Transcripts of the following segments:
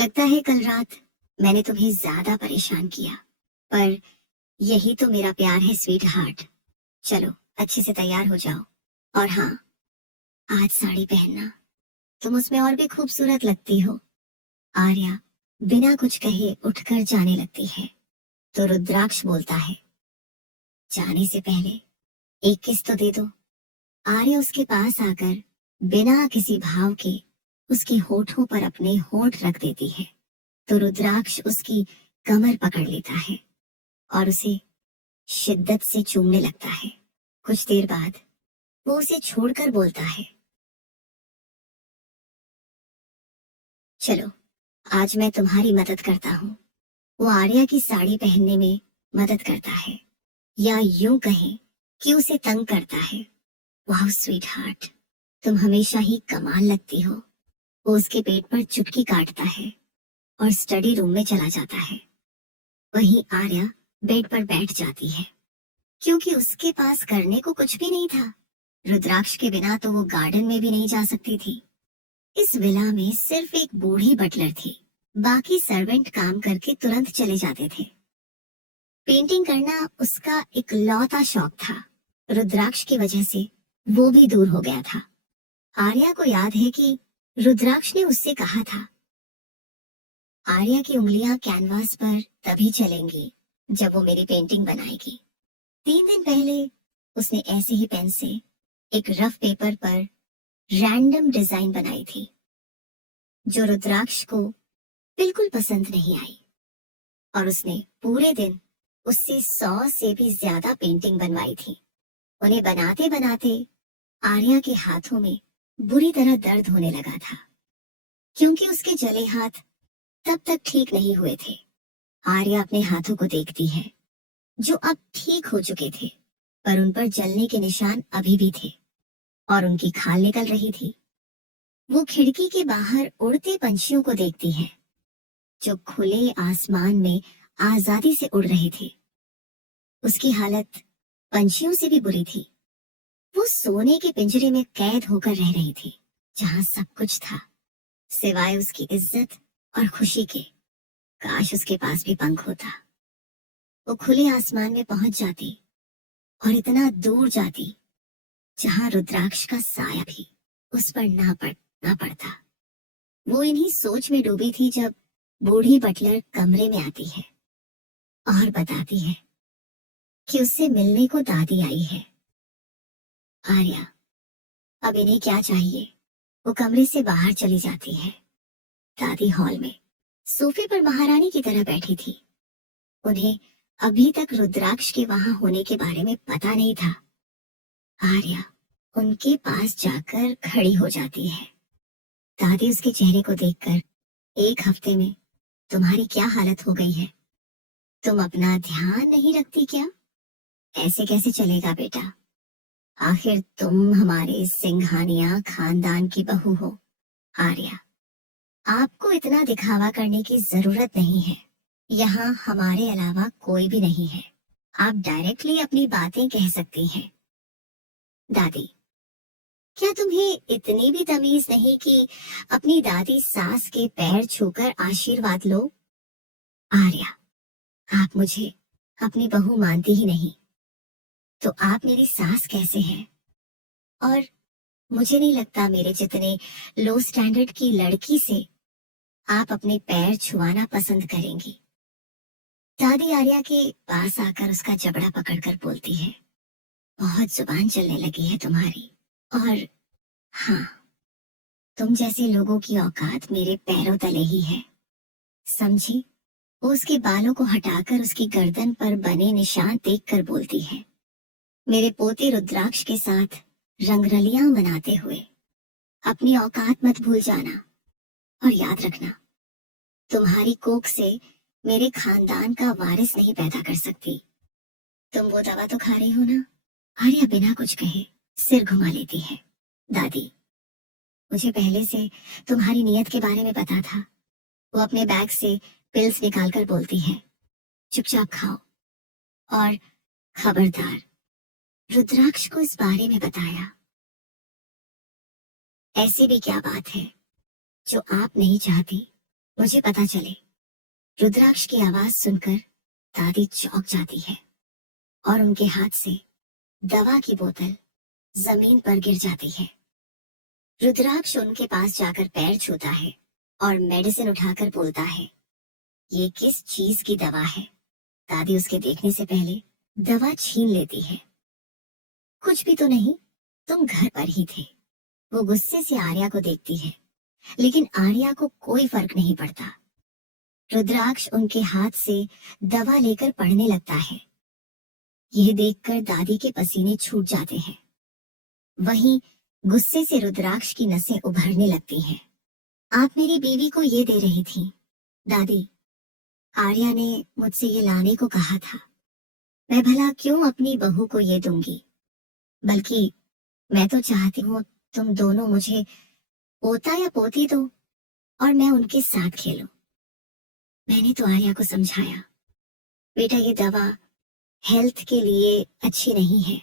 लगता है कल रात मैंने तुम्हें ज्यादा परेशान किया, पर यही तो मेरा प्यार है स्वीट हार्ट। चलो अच्छे से तैयार हो जाओ। और हाँ, आज साड़ी पहनना, तुम उसमें और भी खूबसूरत लगती हो। आर्या बिना कुछ कहे उठकर जाने लगती है तो रुद्राक्ष बोलता है, जाने से पहले एक किस तो दे दो। आर्या उसके पास आकर बिना किसी भाव के उसके होठों पर अपने होठ रख देती है तो रुद्राक्ष उसकी कमर पकड़ लेता है और उसे शिद्दत से चूमने लगता है। कुछ देर बाद वो उसे छोड़कर बोलता है, चलो आज मैं तुम्हारी मदद करता हूँ। वो आर्या की साड़ी पहनने में मदद करता है, या यूं कहें कि उसे तंग करता है। वाह स्वीट हार्ट, तुम हमेशा ही कमाल लगती हो। वो उसके पेट पर चुटकी काटता है और स्टडी रूम में चला जाता है। वहीं आर्या बेड पर बैठ जाती है क्योंकि उसके पास करने को कुछ भी नहीं था। रुद्राक्ष के बिना तो वो गार्डन में भी नहीं जा सकती थी। इस विला में सिर्फ एक बूढ़ी बटलर थी, बाकी सर्वेंट काम करके तुरंत चले जाते थे। पेंटिंग करना उसका इकलौता शौक था। रुद्राक्ष की वजह से वो भी दूर हो गया था। आर्या को याद है कि रुद्राक्ष ने उससे कहा था, आर्या की उंगलियां कैनवास पर तभी चलेंगी जब वो मेरी पेंटिंग बनाएगी। 3 दिन पहले उसने ऐसे ही पेन से एक रफ पेपर पर रैंडम डिजाइन बनाई थी जो रुद्राक्ष को बिल्कुल पसंद नहीं आई, और उसने पूरे दिन उससे 100 से भी ज्यादा पेंटिंग बनवाई थी। उन्हें बनाते बनाते आर्या के हाथों में बुरी तरह दर्द होने लगा था क्योंकि उसके जले हाथ तब तक ठीक नहीं हुए थे। आर्या अपने हाथों को देखती है जो अब ठीक हो चुके थे, पर उन पर जलने के निशान अभी भी थे और उनकी खाल निकल रही थी। वो खिड़की के बाहर उड़ते पंछियों को देखती है जो खुले आसमान में आजादी से उड़ रहे थे। उसकी हालत पंछियों से भी बुरी थी। वो सोने के पिंजरे में कैद होकर रह रही थी जहां सब कुछ था सिवाय उसकी इज्जत और खुशी के। काश उसके पास भी पंख होता। वो खुले आसमान में पहुंच जाती और इतना दूर जाती जहां रुद्राक्ष का साया भी उस पर ना पड़ता। वो इन्हीं सोच में डूबी थी जब बूढ़ी बटलर कमरे में आती है और बताती है कि उससे मिलने को दादी आई है। आर्या, अब इन्हें क्या चाहिए? वो कमरे से बाहर चली जाती है। दादी हॉल में सोफे पर महारानी की तरह बैठी थी। उन्हें अभी तक रुद्राक्ष के वहां होने के बारे में पता नहीं था। आर्या उनके पास जाकर खड़ी हो जाती है। दादी उसके चेहरे को देखकर, 1 हफ्ते में तुम्हारी क्या हालत हो गई है? तुम अपना ध्यान नहीं रखती क्या? ऐसे कैसे चलेगा बेटा? आखिर तुम हमारे सिंघानिया खानदान की बहू हो। आर्या, आपको इतना दिखावा करने की जरूरत नहीं है। यहाँ हमारे अलावा कोई भी नहीं है। आप डायरेक्टली अपनी बातें कह सकती हैं। दादी, क्या तुम्हें इतनी भी तमीज नहीं कि अपनी दादी सास के पैर छूकर आशीर्वाद लो? आर्या, आप मुझे अपनी बहू मानती ही नहीं, तो आप मेरी सास कैसे हैं? और मुझे नहीं लगता मेरे जितने लो स्टैंडर्ड की लड़की से आप अपने पैर छुआना पसंद करेंगी। दादी आर्या के पास आकर उसका जबड़ा पकड़कर बोलती है, बहुत जुबान चलने लगी है तुम्हारी। और हाँ, तुम जैसे लोगों की औकात मेरे पैरों तले ही है, समझी? वो उसके बालों को हटाकर उसकी गर्दन पर बने निशान देखकर बोलती है, मेरे पोते रुद्राक्ष के साथ रंगरलियां मनाते हुए अपनी औकात मत भूल जाना। और याद रखना, तुम्हारी कोख से मेरे खानदान का वारिस नहीं पैदा कर सकती। तुम वो दवा तो खा रही हो ना? आर्या बिना कुछ कहे सिर घुमा लेती है। दादी, मुझे पहले से तुम्हारी नियत के बारे में पता था। वो अपने बैग से पिल्स निकालकर बोलती है, चुपचाप खाओ, और खबरदार रुद्राक्ष को इस बारे में बताया। ऐसी भी क्या बात है जो आप नहीं चाहती मुझे पता चले। रुद्राक्ष की आवाज सुनकर दादी चौंक जाती है और उनके हाथ से दवा की बोतल जमीन पर गिर जाती है। रुद्राक्ष उनके पास जाकर पैर छूता है और मेडिसिन उठाकर बोलता है, ये किस चीज की दवा है? दादी उसके देखने से पहले दवा छीन लेती है। कुछ भी तो नहीं, तुम घर पर ही थे। वो गुस्से से आर्या को देखती है, लेकिन आर्या को कोई फर्क नहीं पड़ता। रुद्राक्ष उनके हाथ से दवा लेकर पढ़ने लगता है। यह देखकर दादी के पसीने छूट जाते हैं। वहीं गुस्से से रुद्राक्ष की नसें उभरने लगती हैं। आप मेरी बीवी को ये दे रही थी दादी। आर्या ने मुझसे ये लाने को कहा था। मैं भला क्यों अपनी बहू को ये दूंगी? बल्कि मैं तो चाहती हूँ तुम दोनों मुझे पोता या पोती दो और मैं उनके साथ खेलूं। मैंने तो आर्या को समझाया, बेटा ये दवा हेल्थ के लिए अच्छी नहीं है,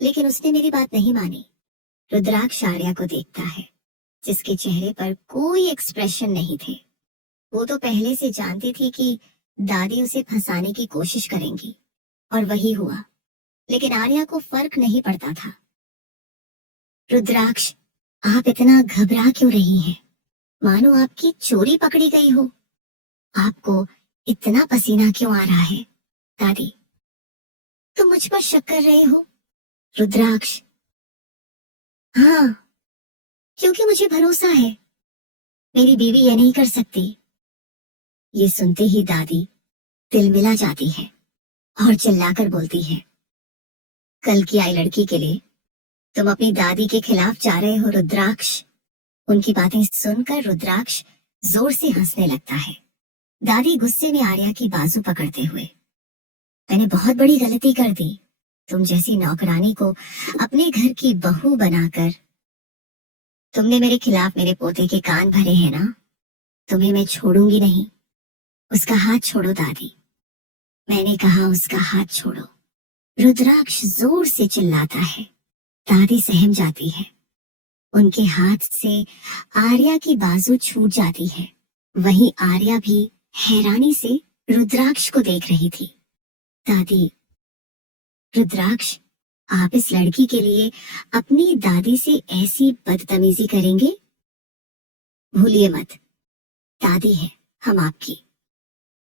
लेकिन उसने मेरी बात नहीं मानी। रुद्राक्ष आर्या को देखता है, जिसके चेहरे पर कोई एक्सप्रेशन नहीं थे। वो तो पहले से जानती थी कि दादी उसे फंसाने की कोशिश करेंगी, और वही हुआ। लेकिन आर्या को फर्क नहीं पड़ता था। रुद्राक्ष, आप इतना घबरा क्यों रही हैं? मानो आपकी चोरी पकड़ी गई हो। आपको इतना पसीना क्यों आ रहा है? दादी, तुम मुझ पर शक कर रहे हो? रुद्राक्ष, हाँ, क्योंकि मुझे भरोसा है मेरी बीवी ये नहीं कर सकती। ये सुनते ही दादी तिलमिला जाती है और चिल्लाकर बोलती है, कल की आई लड़की के लिए तुम अपनी दादी के खिलाफ जा रहे हो रुद्राक्ष। उनकी बातें सुनकर रुद्राक्ष जोर से हंसने लगता है। दादी गुस्से में आर्या की बाजू पकड़ते हुए, मैंने बहुत बड़ी गलती कर दी। तुम जैसी नौकरानी को अपने घर की बहू बनाकर तुमने मेरे खिलाफ मेरे पोते के कान भरे हैं ना। तुम्हें मैं छोड़ूंगी नहीं। उसका हाथ छोड़ो दादी। मैंने कहा उसका हाथ छोड़ो। रुद्राक्ष जोर से चिल्लाता है। दादी सहम जाती है। उनके हाथ से आर्या की बाजू छूट जाती है। वहीं आर्या भी हैरानी से रुद्राक्ष को देख रही थी। दादी, रुद्राक्ष, आप इस लड़की के लिए अपनी दादी से ऐसी बदतमीजी करेंगे? भूलिए मत, दादी है हम आपकी।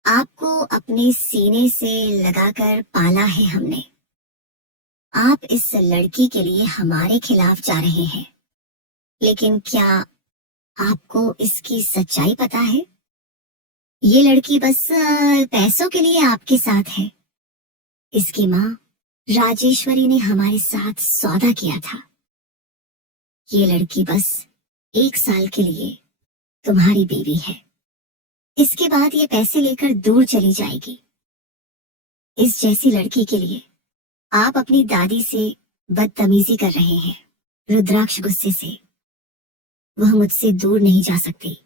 आपको अपने सीने से लगाकर पाला है हमने। आप इस लड़की के लिए हमारे खिलाफ जा रहे हैं, लेकिन क्या आपको इसकी सच्चाई पता है? ये लड़की बस पैसों के लिए आपके साथ है। इसकी माँ राजेश्वरी ने हमारे साथ सौदा किया था। ये लड़की बस 1 साल के लिए तुम्हारी बीवी है। इसके बाद ये पैसे लेकर दूर चली जाएगी। इस जैसी लड़की के लिए आप अपनी दादी से बदतमीजी कर रहे हैं। रुद्राक्ष गुस्से से, वह मुझसे दूर नहीं जा सकती।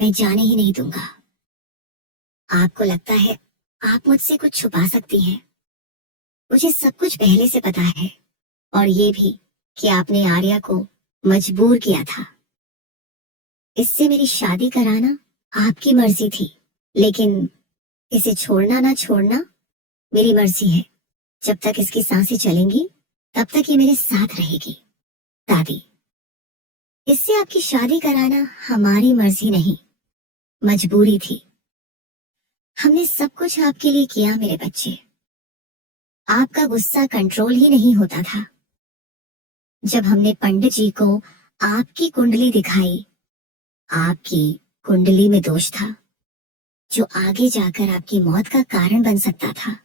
मैं जाने ही नहीं दूंगा। आपको लगता है आप मुझसे कुछ छुपा सकती हैं। मुझे सब कुछ पहले से पता है, और ये भी कि आपने आर्या को मजबूर किया था। इससे मेरी शादी कराना आपकी मर्जी थी, लेकिन इसे छोड़ना ना छोड़ना मेरी मर्जी है। जब तक इसकी सांसें चलेंगी तब तक ये मेरे साथ रहेगी। दादी, इससे आपकी शादी कराना हमारी मर्जी नहीं, मजबूरी थी। हमने सब कुछ आपके लिए किया मेरे बच्चे। आपका गुस्सा कंट्रोल ही नहीं होता था। जब हमने पंडित जी को आपकी कुंडली दिखाई, आपकी कुंडली में दोष था जो आगे जाकर आपकी मौत का कारण बन सकता था।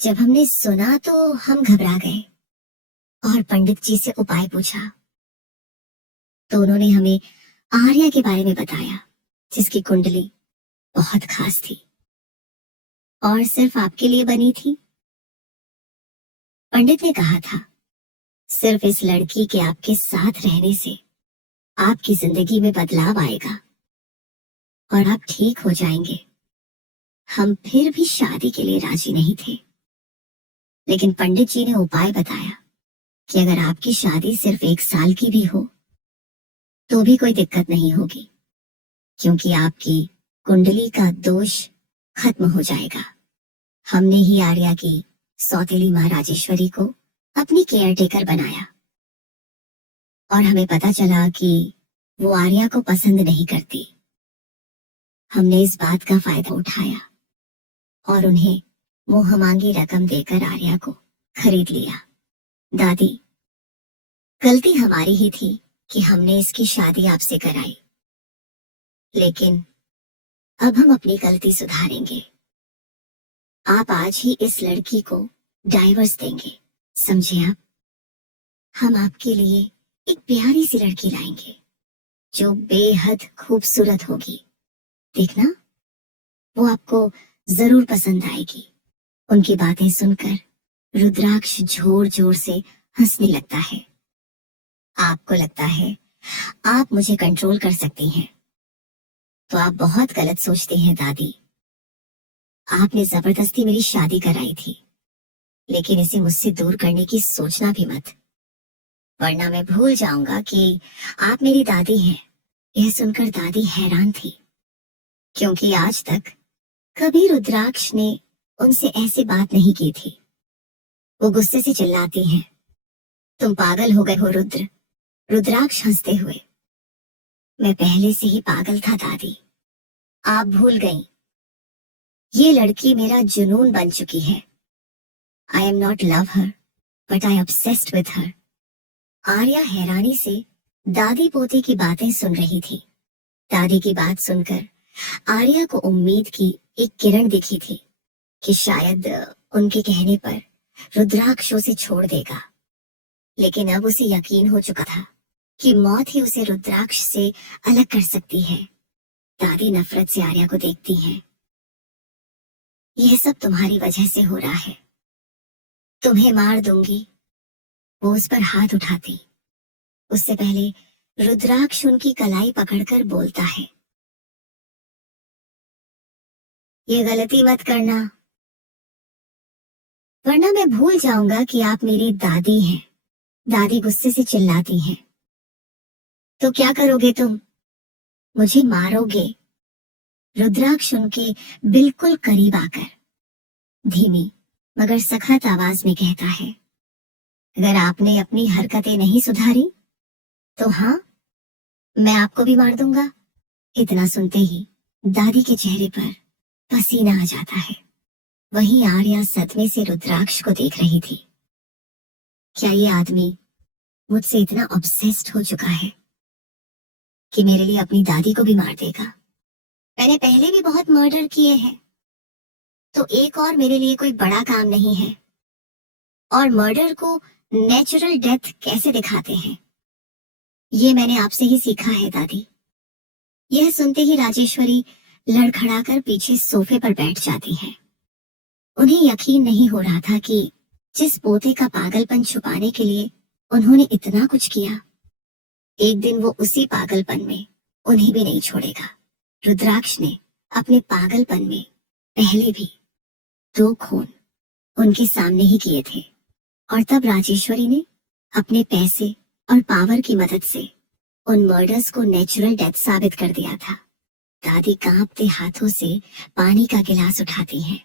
जब हमने सुना तो हम घबरा गए और पंडित जी से उपाय पूछा, तो उन्होंने हमें आर्या के बारे में बताया, जिसकी कुंडली बहुत खास थी और सिर्फ आपके लिए बनी थी। पंडित ने कहा था, सिर्फ इस लड़की के आपके साथ रहने से आपकी जिंदगी में बदलाव आएगा और आप ठीक हो जाएंगे। हम फिर भी शादी के लिए राजी नहीं थे, लेकिन पंडित जी ने उपाय बताया कि अगर आपकी शादी सिर्फ 1 साल की भी हो तो भी कोई दिक्कत नहीं होगी। क्योंकि आपकी कुंडली का दोष खत्म हो जाएगा। हमने ही आर्या की सौतेली माँ राजेश्वरी को अपनी केयरटेकर बनाया और हमें पता चला कि वो आर्या को पसंद नहीं करती। हमने इस बात का फायदा उठाया और उन्हें मुंह मांगी रकम देकर आर्या को खरीद लिया। दादी, गलती हमारी ही थी कि हमने इसकी शादी आपसे कराई, लेकिन अब हम अपनी गलती सुधारेंगे। आप आज ही इस लड़की को डाइवर्स देंगे, समझे आप? हम आपके लिए एक प्यारी सी लड़की लाएंगे जो बेहद खूबसूरत होगी। देखना, वो आपको जरूर पसंद आएगी। उनकी बातें सुनकर रुद्राक्ष जोर जोर से हंसने लगता है। आपको लगता है आप मुझे कंट्रोल कर सकती हैं, तो आप बहुत गलत सोचते हैं दादी। आपने जबरदस्ती मेरी शादी कराई थी, लेकिन इसे मुझसे दूर करने की सोचना भी मत, वरना मैं भूल जाऊंगा कि आप मेरी दादी हैं। यह सुनकर दादी हैरान थी, क्योंकि आज तक कभी रुद्राक्ष ने उनसे ऐसी बात नहीं की थी। वो गुस्से से चिल्लाती हैं, तुम पागल हो गए हो रुद्र। रुद्राक्ष हंसते हुए, मैं पहले से ही पागल था दादी, आप भूल गई। ये लड़की मेरा जुनून बन चुकी है। I am not love her, but I obsessed with her। Arya हैरानी से दादी पोते की बातें सुन रही थी। दादी की बात सुनकर आर्या को उम्मीद की एक किरण दिखी थी कि शायद उनके कहने पर रुद्राक्ष उसे छोड़ देगा, लेकिन अब उसे यकीन हो चुका था कि मौत ही उसे रुद्राक्ष से अलग कर सकती है। दादी नफरत से आर्या को देखती हैं। यह सब तुम्हारी वजह से हो रहा है, तुम्हें मार दूंगी। वो उस पर हाथ उठाती, उससे पहले रुद्राक्ष उनकी कलाई पकड़कर बोलता है, ये गलती मत करना, वरना मैं भूल जाऊंगा कि आप मेरी दादी हैं। दादी गुस्से से चिल्लाती हैं, तो क्या करोगे तुम? मुझे मारोगे? रुद्राक्ष उनके बिल्कुल करीब आकर धीमी मगर सख्त आवाज में कहता है, अगर आपने अपनी हरकतें नहीं सुधारी तो हाँ, मैं आपको भी मार दूंगा। इतना सुनते ही दादी के चेहरे पर पसीना आ जाता है। वहीं आर्या सदमे से रुद्राक्ष को देख रही थी। क्या ये आदमी मुझसे इतना ऑब्सेस्ड हो चुका है कि मेरे लिए अपनी दादी को भी मार देगा? मैंने पहले भी बहुत मर्डर किए हैं, तो एक और मेरे लिए कोई बड़ा काम नहीं है। और मर्डर को नेचुरल डेथ कैसे दिखाते हैं, ये मैंने आपसे ही सीखा है दादी। यह सुनते ही राजेश्वरी लड़खड़ाकर पीछे सोफे पर बैठ जाती है। उन्हें यकीन नहीं हो रहा था कि जिस पोते का पागलपन छुपाने के लिए उन्होंने इतना कुछ किया, एक दिन वो उसी पागलपन में उन्हें भी नहीं छोड़ेगा। रुद्राक्ष ने अपने पागलपन में पहले भी 2 खून उनके सामने ही किए थे, और तब राजेश्वरी ने अपने पैसे और पावर की मदद से उन मर्डर्स को नेचुरल डेथ साबित कर दिया था। दादी कांपते हाथों से पानी का गिलास उठाती हैं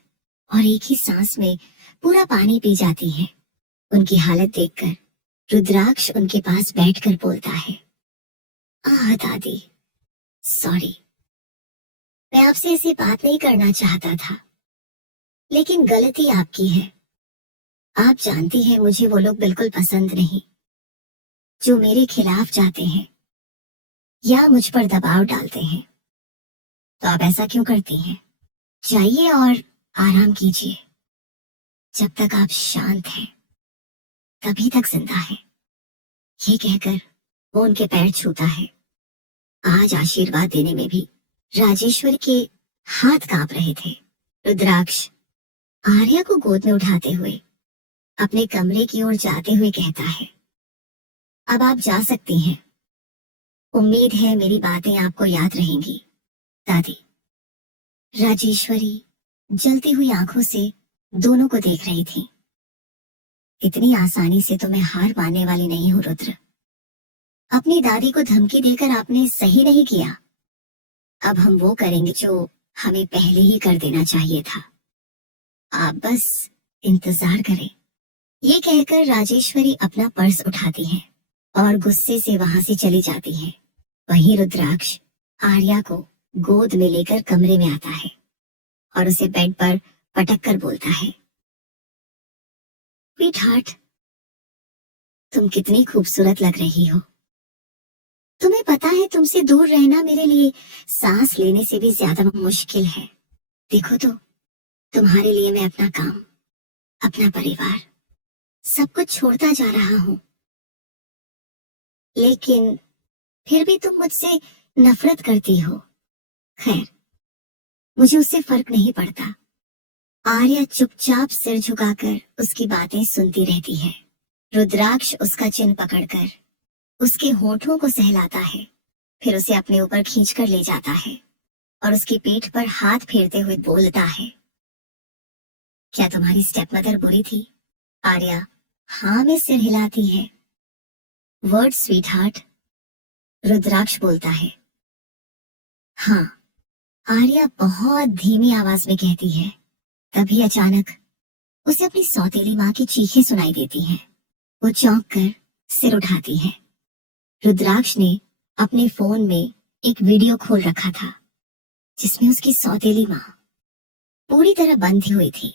और एक ही सांस में पूरा पानी पी जाती हैं। उनकी हालत देखकर रुद्राक्ष उनके पास बैठकर बोलता है, आह दादी, सॉरी, मैं आपसे ऐसी बात नहीं करना चाहता था, लेकिन गलती आपकी है। आप जानती हैं मुझे वो लोग बिल्कुल पसंद नहीं जो मेरे खिलाफ जाते हैं या मुझ पर दबाव डालते हैं। तो आप ऐसा क्यों करती हैं? जाइए और आराम कीजिए। जब तक आप शांत हैं तभी तक जिंदा है। ये कहकर वो उनके पैर छूता है। आज आशीर्वाद देने में भी राजेश्वर के हाथ कांप रहे थे। रुद्राक्ष आर्या को गोद में उठाते हुए अपने कमरे की ओर जाते हुए कहता है, अब आप जा सकती हैं। उम्मीद है मेरी बातें आपको याद रहेंगी दादी। राजेश्वरी जलती हुई आंखों से दोनों को देख रही थी। इतनी आसानी से तो मैं हार मानने वाली नहीं हूं रुद्र। अपनी दादी को धमकी देकर आपने सही नहीं किया। अब हम वो करेंगे जो हमें पहले ही कर देना चाहिए था। आप बस इंतजार करें। ये कहकर राजेश्वरी अपना पर्स उठाती है और गुस्से से वहां से चली जाती है। वहीं रुद्राक्ष आर्या को गोद में लेकर कमरे में आता है और उसे बेड पर पटक कर बोलता है, स्वीट हार्ट, तुम कितनी खूबसूरत लग रही हो। तुम्हें पता है तुमसे दूर रहना मेरे लिए सांस लेने से भी ज्यादा मुश्किल है। देखो तो, तुम्हारे लिए मैं अपना काम, अपना परिवार, सब कुछ छोड़ता जा रहा हूँ, लेकिन फिर भी तुम मुझसे नफरत करती हो। खैर, मुझे उससे फर्क नहीं पड़ता। आर्या चुपचाप सिर झुकाकर उसकी बातें सुनती रहती है। रुद्राक्ष उसका चिन पकड़कर उसके होठों को सहलाता है, फिर उसे अपने ऊपर खींचकर ले जाता है और उसकी पीठ पर हाथ फेरते हुए बोलता है, क्या तुम्हारी स्टेप मदर बुरी थी? आर्या हाँ में सिर हिलाती है। वर्ड स्वीट हार्ट, रुद्राक्ष बोलता है। हाँ, आर्या बहुत धीमी आवाज में कहती है। तभी अचानक उसे अपनी सौतेली माँ की चीखें सुनाई देती हैं। वो चौंक कर सिर उठाती है। रुद्राक्ष ने अपने फोन में एक वीडियो खोल रखा था जिसमें उसकी सौतेली माँ पूरी तरह बंधी हुई थी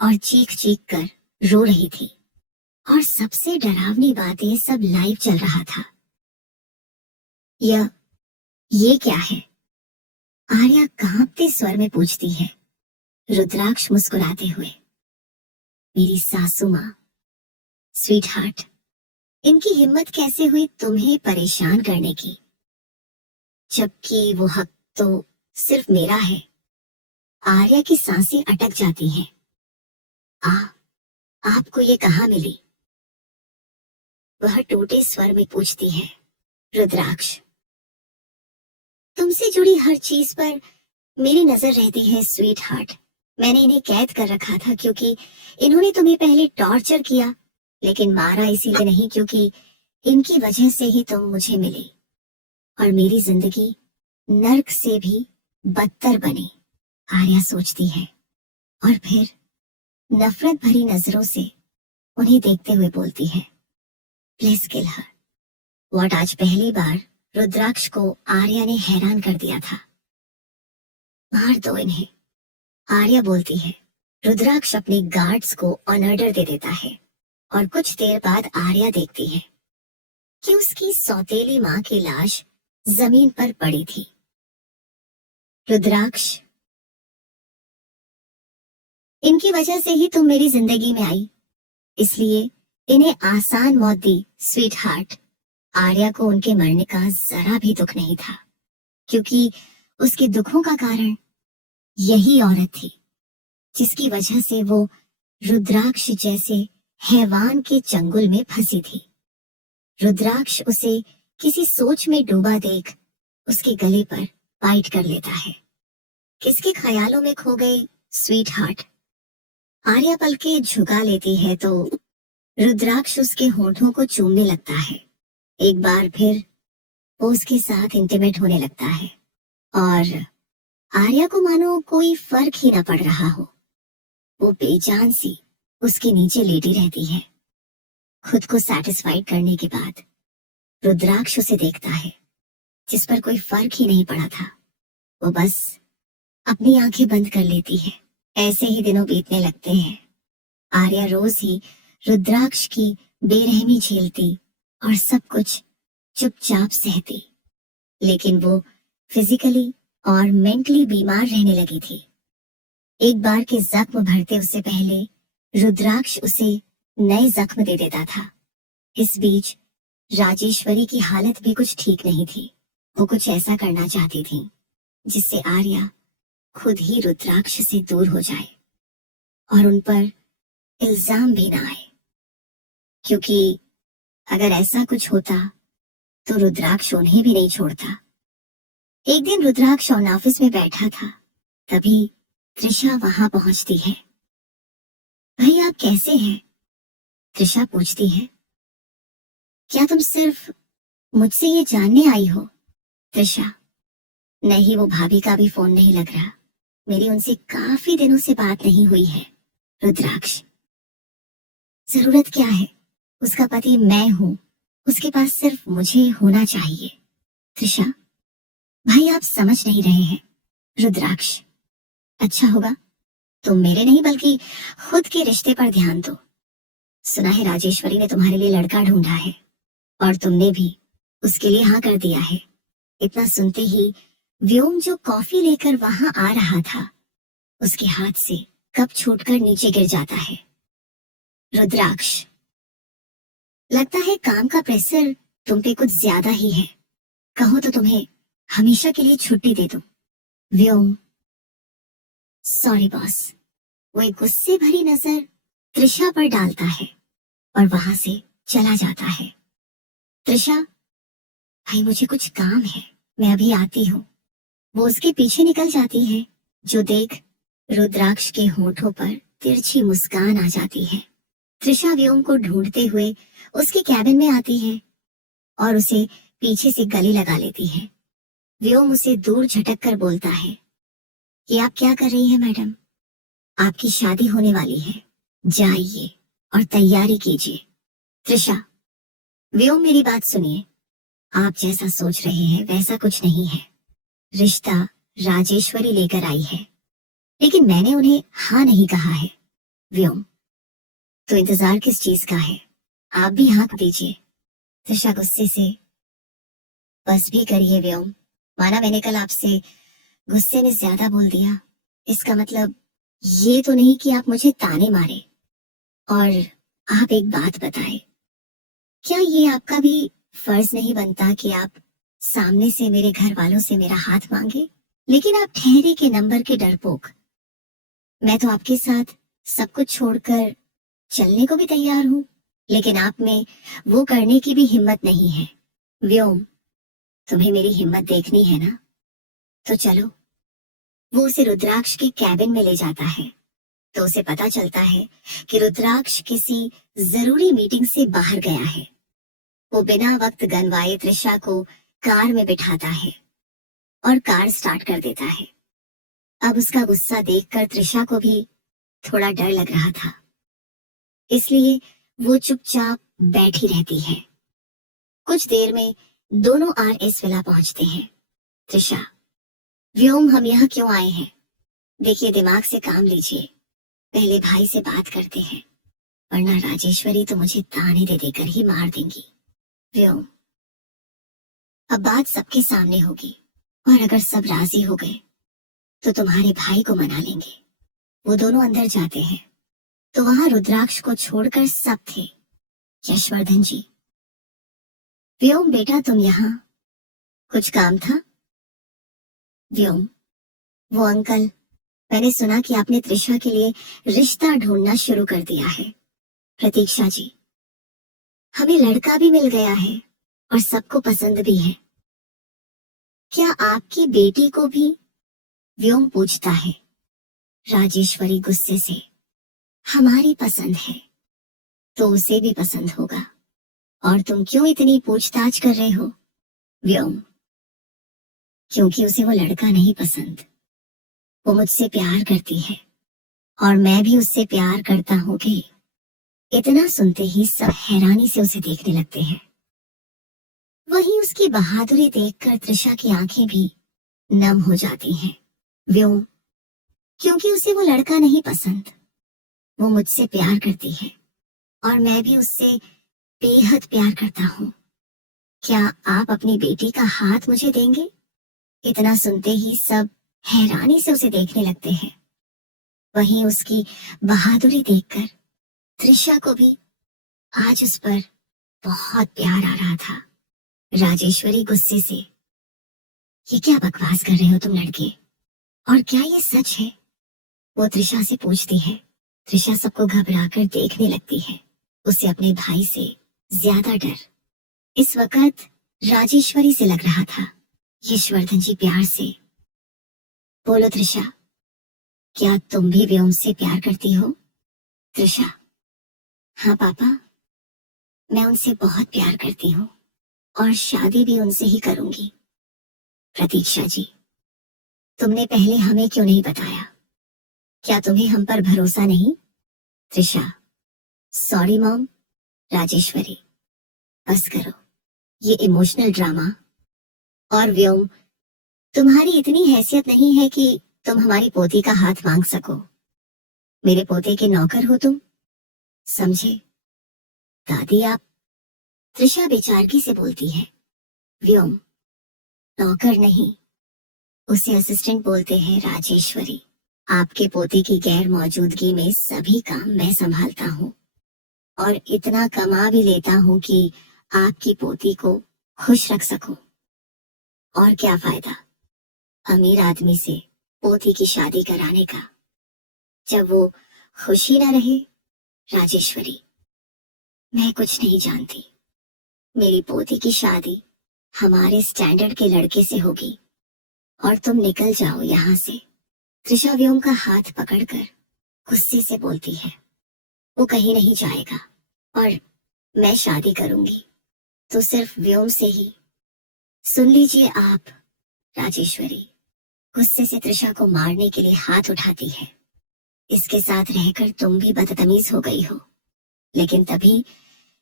और चीख चीख कर रो रही थी, और सबसे डरावनी बात ये सब लाइव चल रहा था। ये क्या है? आर्या कांपते स्वर में पूछती है। रुद्राक्ष मुस्कुराते हुए, मेरी सासू माँ, स्वीट हार्ट, इनकी हिम्मत कैसे हुई तुम्हें परेशान करने की, जबकि वो हक तो सिर्फ मेरा है। आर्या की सांसें अटक जाती हैं। आपको ये कहाँ मिली? वह टूटे स्वर में पूछती है। रुद्राक्ष, तुमसे जुड़ी हर चीज पर मेरी नजर रहती है स्वीट हार्ट। मैंने इन्हें कैद कर रखा था क्योंकि इन्होंने तुम्हें पहले टॉर्चर किया, लेकिन मारा इसीलिए नहीं क्योंकि इनकी वजह से ही तुम मुझे मिली और मेरी जिंदगी नर्क से भी बदतर बनी। आर्या सोचती है और फिर नफरत भरी नजरों से उन्हें देखते हुए बोलती है, प्लीज किल हर। व्हाट आज पहली बार रुद्राक्ष को आर्या ने हैरान कर दिया था। मार दो इन्हें, आर्या बोलती है। रुद्राक्ष अपने गार्ड्स को ऑर्डर दे देता है और कुछ देर बाद आर्या देखती है कि उसकी सौतेली माँ की लाश जमीन पर पड़ी थी। रुद्राक्ष, इनकी वजह से ही तुम मेरी जिंदगी में आई, इसलिए इन्हें आसान मौत दी स्वीट हार्ट। आर्या को उनके मरने का जरा भी दुख नहीं था, क्योंकि उसके दुखों का कारण यही औरत थी जिसकी वजह से वो रुद्राक्ष जैसे हैवान के चंगुल में फंसी थी। रुद्राक्ष उसे किसी सोच में डूबा देख उसके गले पर बाइट कर लेता है। किसके ख्यालों में खो गए स्वीट हार्ट? आर्या पलके झुका लेती है तो रुद्राक्ष उसके होठों को चूमने लगता है। एक बार फिर वो उसके साथ इंटीमेट होने लगता है और आर्या को मानो कोई फर्क ही न पड़ रहा हो। वो बेजान सी उसके नीचे लेटी रहती है। खुद को सेटिस्फाइड करने के बाद रुद्राक्ष उसे देखता है, जिस पर कोई फर्क ही नहीं पड़ा था। वो बस अपनी आंखें बंद कर लेती है। ऐसे ही दिनों बीतने लगते हैं। आर्या रोज ही रुद्राक्ष की बेरहमी झेलती और सब कुछ चुपचाप सहती, लेकिन वो फिजिकली और मेंटली बीमार रहने लगी थी। एक बार के जख्म भरते उससे पहले रुद्राक्ष उसे नए जख्म दे देता था। इस बीच राजेश्वरी की हालत भी कुछ ठीक नहीं थी। वो कुछ ऐसा करना चाहती थी जिससे आर्या खुद ही रुद्राक्ष से दूर हो जाए और उन पर इल्जाम भी ना आए, क्योंकि अगर ऐसा कुछ होता तो रुद्राक्ष उन्हें भी नहीं छोड़ता। एक दिन रुद्राक्ष ऑन ऑफिस में बैठा था, तभी त्रिशा वहां पहुंचती है। भाई आप कैसे हैं? त्रिशा पूछती है। क्या तुम सिर्फ मुझसे ये जानने आई हो? त्रिशा, नहीं, वो भाभी का भी फोन नहीं लग रहा। मेरी उनसे काफी दिनों से बात नहीं हुई है। रुद्राक्ष, जरूरत क्या है? उसका पति मैं हूँ, उसके पास सिर्फ मुझे होना चाहिए। त्रिशा, भाई आप समझ नहीं रहे हैं। रुद्राक्ष, अच्छा होगा तुम मेरे नहीं बल्कि खुद के रिश्ते पर ध्यान दो। सुना है राजेश्वरी ने तुम्हारे लिए लड़का ढूंढा है और तुमने भी उसके लिए हाँ कर दिया है। इतना सुनते ही व्योम जो कॉफी लेकर वहां आ रहा था, उसके हाथ से कप छूटकर नीचे गिर जाता है। रुद्राक्ष, लगता है काम का प्रेशर तुम पे कुछ ज्यादा ही है। कहो तो तुम्हें हमेशा के लिए छुट्टी दे दूं। व्योम, सॉरी बॉस। वो एक गुस्से भरी नजर त्रिशा पर डालता है और वहां से चला जाता है। त्रिशा, भाई मुझे कुछ काम है, मैं अभी आती हूँ। वो उसके पीछे निकल जाती है, जो देख रुद्राक्ष के होठों पर तिरछी मुस्कान आ जाती है। त्रिशा व्योम को ढूंढते हुए उसके कैबिन में आती है और उसे पीछे से गले लगा लेती है। व्योम उसे दूर झटक कर बोलता है कि आप क्या कर रही हैं मैडम? आपकी शादी होने वाली है, जाइए और तैयारी कीजिए। त्रिशा, व्योम मेरी बात सुनिए, आप जैसा सोच रहे हैं वैसा कुछ नहीं है। रिश्ता राजेश्वरी लेकर आई है, लेकिन मैंने उन्हें हाँ नहीं कहा है। व्योम, तो इंतजार किस चीज का है? आप भी हाँ दीजिए। त्रिशा गुस्से से, बस भी करिए व्योम, माना मैंने कल आपसे गुस्से में ज्यादा बोल दिया। इसका मतलब ये तो नहीं कि आप मुझे ताने मारे। और आप एक बात बताएं, क्या ये आपका भी फर्ज नहीं बनता कि आप सामने से मेरे घर वालों से मेरा हाथ मांगे? लेकिन आप ठहरे के नंबर के डरपोक। मैं तो आपके साथ सब कुछ छोड़कर चलने को भी तैयार हूँ, लेकिन आप में वो करने की भी हिम्मत नहीं है। व्योम, तुम्हें मेरी हिम्मत देखनी है ना? तो चलो। वो उसे रुद्राक्ष के कैबिन में ले जाता है तो उसे पता चलता है कि रुद्राक्ष किसी जरूरी मीटिंग से बाहर गया है। वो बिना वक्त गंवाए त्रिशा को कार में बिठाता है और कार स्टार्ट कर देता है। अब उसका गुस्सा देखकर त्रिशा को भी थोड़ा डर लग रहा था, इसलिए वो चुपचाप बैठी रहती है। कुछ देर में दोनों RS विला पहुंचते हैं। त्रिशा, व्योम, हम यहाँ क्यों आए हैं? देखिए, दिमाग से काम लीजिए, पहले भाई से बात करते हैं, वरना राजेश्वरी तो मुझे ताने दे देकर ही मार देंगी। व्योम, अब बात सबके सामने होगी और अगर सब राजी हो गए तो तुम्हारे भाई को मना लेंगे। वो दोनों अंदर जाते हैं तो वहां रुद्राक्ष को छोड़कर सब थे। यशवर्धन जी, व्योम बेटा तुम यहाँ, कुछ काम था? व्योम, वो अंकल, मैंने सुना कि आपने त्रिशा के लिए रिश्ता ढूंढना शुरू कर दिया है। प्रतीक्षा जी, हमें लड़का भी मिल गया है और सबको पसंद भी है। क्या आपकी बेटी को भी? व्योम पूछता है। राजेश्वरी गुस्से से, हमारी पसंद है तो उसे भी पसंद होगा, और तुम क्यों इतनी पूछताछ कर रहे हो? व्योम, क्योंकि उसे वो लड़का नहीं पसंद, वो मुझसे प्यार करती है और मैं भी उससे प्यार करता हूँ कि। इतना सुनते ही सब हैरानी से उसे देखने लगते हैं। वहीं उसकी बहादुरी देखकर त्रिशा की आंखें भी नम हो जाती हैं। व्योम, क्योंकि उसे वो लड़का नहीं पसंद, वो मुझसे प्यार करती है और मैं भी उससे बेहद प्यार करता हूँ। क्या आप अपनी बेटी का हाथ मुझे देंगे? इतना सुनते ही सब हैरानी से उसे देखने लगते हैं। वहीं उसकी बहादुरी देखकर त्रिशा को भी आज उस पर बहुत प्यार आ रहा था। राजेश्वरी गुस्से से, ये क्या बकवास कर रहे हो तुम लड़के, और क्या ये सच है? वो त्रिशा से पूछती है। त्रिशा सबको घबराकर देखने लगती है, उसे अपने भाई से ज्यादा डर इस वक्त राजेश्वरी से लग रहा था। यशवर्धन जी प्यार से, बोलो त्रिशा, क्या तुम भी व्योम से प्यार करती हो? त्रिशा, हाँ पापा, मैं उनसे बहुत प्यार करती हूँ और शादी भी उनसे ही करूंगी। प्रतीक्षा जी, तुमने पहले हमें क्यों नहीं बताया? क्या तुम्हें हम पर भरोसा नहीं? Trisha, sorry mom. राजेश्वरी, बस करो ये इमोशनल ड्रामा। और व्योम, तुम्हारी इतनी हैसियत नहीं है कि तुम हमारी पोती का हाथ मांग सको। मेरे पोते के नौकर हो तुम, समझे? दादी आप। त्रिशा बेचारगी से बोलती है। व्योम, नौकर नहीं, उसे असिस्टेंट बोलते हैं राजेश्वरी। आपके पोते की गैर मौजूदगी में सभी काम मैं संभालता हूँ और इतना कमा भी लेता हूँ कि आपकी पोती को खुश रख सकूं। और क्या फायदा अमीर आदमी से पोती की शादी कराने का जब वो खुश ही ना रहे? राजेश्वरी, मैं कुछ नहीं जानती। मेरी पोती की शादी हमारे स्टैंडर्ड के लड़के से होगी और तुम निकल जाओ यहाँ से। त्रिशा व्योम का हाथ पकड़कर गुस्से से बोलती है। वो कहीं नहीं जाएगा और मैं शादी करूंगी तो सिर्फ व्योम से ही। सुन लीजिए आप। राजेश्वरी गुस्से से त्रिशा को मारने के लिए हाथ उठाती है। इसके साथ रहकर तुम भी बदतमीज हो गई हो। लेकिन तभी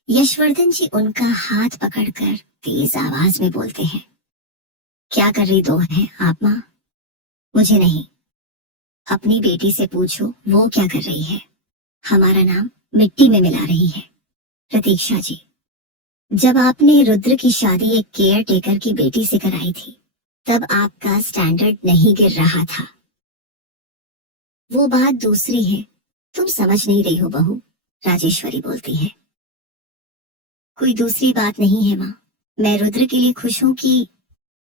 यशवर्धन जी उनका हाथ पकड़कर तेज आवाज में बोलते हैं, क्या कर रही दो हैं आप माँ? मुझे नहीं, अपनी बेटी से पूछो वो क्या कर रही है। हमारा नाम मिट्टी में मिला रही है। प्रतीक्षा जी, जब आपने रुद्र की शादी एक केयर टेकर की बेटी से कराई थी तब आपका स्टैंडर्ड नहीं गिर रहा था। वो बात दूसरी है, तुम समझ नहीं रही हो बहू। राजेश्वरी बोलती है। कोई दूसरी बात नहीं है माँ। मैं रुद्र के लिए खुश हूँ कि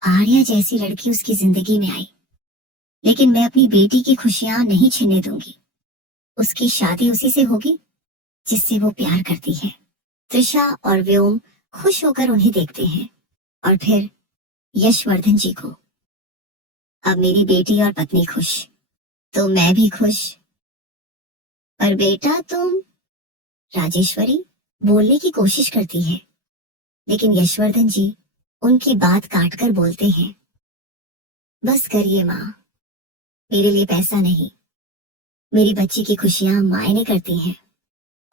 आर्या जैसी लड़की उसकी जिंदगी में आई, लेकिन मैं अपनी बेटी की खुशियां नहीं छीनने दूंगी। उसकी शादी उसी से होगी जिससे वो प्यार करती है। त्रिशा और व्योम खुश होकर उन्हें देखते हैं और फिर यशवर्धन जी को। अब मेरी बेटी और पत्नी खुश तो मैं भी खुश। पर बेटा तुम। राजेश्वरी बोलने की कोशिश करती है लेकिन यशवर्धन जी उनकी बात काटकर बोलते हैं, बस करिए माँ, मेरे लिए पैसा नहीं, मेरी बच्ची की खुशियां मायने करती हैं।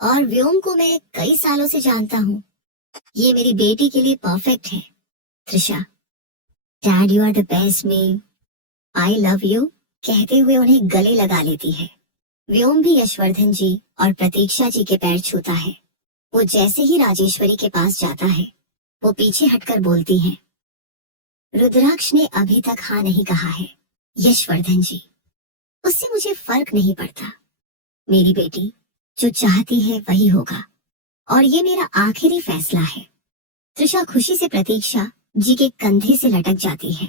और व्योम को मैं कई सालों से जानता हूँ, ये मेरी बेटी के लिए परफेक्ट है। Trisha, dad you are the best man, I love you कहते हुए उन्हें गले लगा लेती है। व्योम भी यशवर्धन जी और प्रतीक्षा जी के पैर छूता है। वो जैसे ही राजेश्वरी के पास जाता है वो पीछे हटकर बोलती है, रुद्राक्ष ने अभी तक हाँ नहीं कहा है। यशवर्धन जी, उससे मुझे फर्क नहीं पड़ता। मेरी बेटी जो चाहती है वही होगा और ये मेरा आखिरी फैसला है। त्रिशा खुशी से प्रतीक्षा जी के कंधे से लटक जाती है।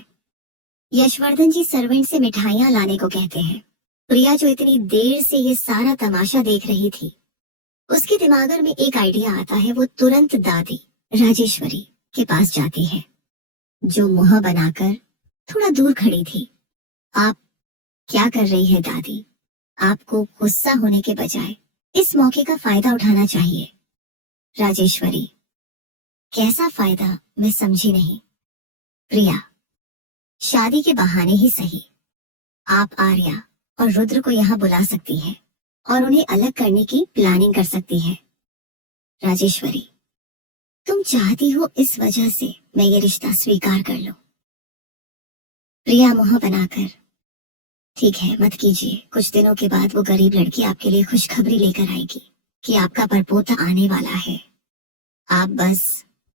यशवर्धन जी सर्वेंट से मिठाइयां लाने को कहते हैं। प्रिया जो इतनी देर से ये सारा तमाशा देख रही थी, उसके दिमाग में एक आइडिया आता है। वो तुरंत दादी राजेश्वरी के पास जाती है जो मुंह बनाकर थोड़ा दूर खड़ी थी। आप क्या कर रही है दादी? आपको गुस्सा होने के बजाय इस मौके का फायदा उठाना चाहिए। राजेश्वरी, कैसा फायदा? मैं समझी नहीं। प्रिया, शादी के बहाने ही सही आप आर्या और रुद्र को यहाँ बुला सकती है और उन्हें अलग करने की प्लानिंग कर सकती है। राजेश्वरी, तुम चाहती हो इस वजह से मैं ये रिश्ता स्वीकार कर लूं? प्रिया मुंह बनाकर, ठीक है मत कीजिए। कुछ दिनों के बाद वो गरीब लड़की आपके लिए खुशखबरी लेकर आएगी कि आपका परपोता आने वाला है। आप बस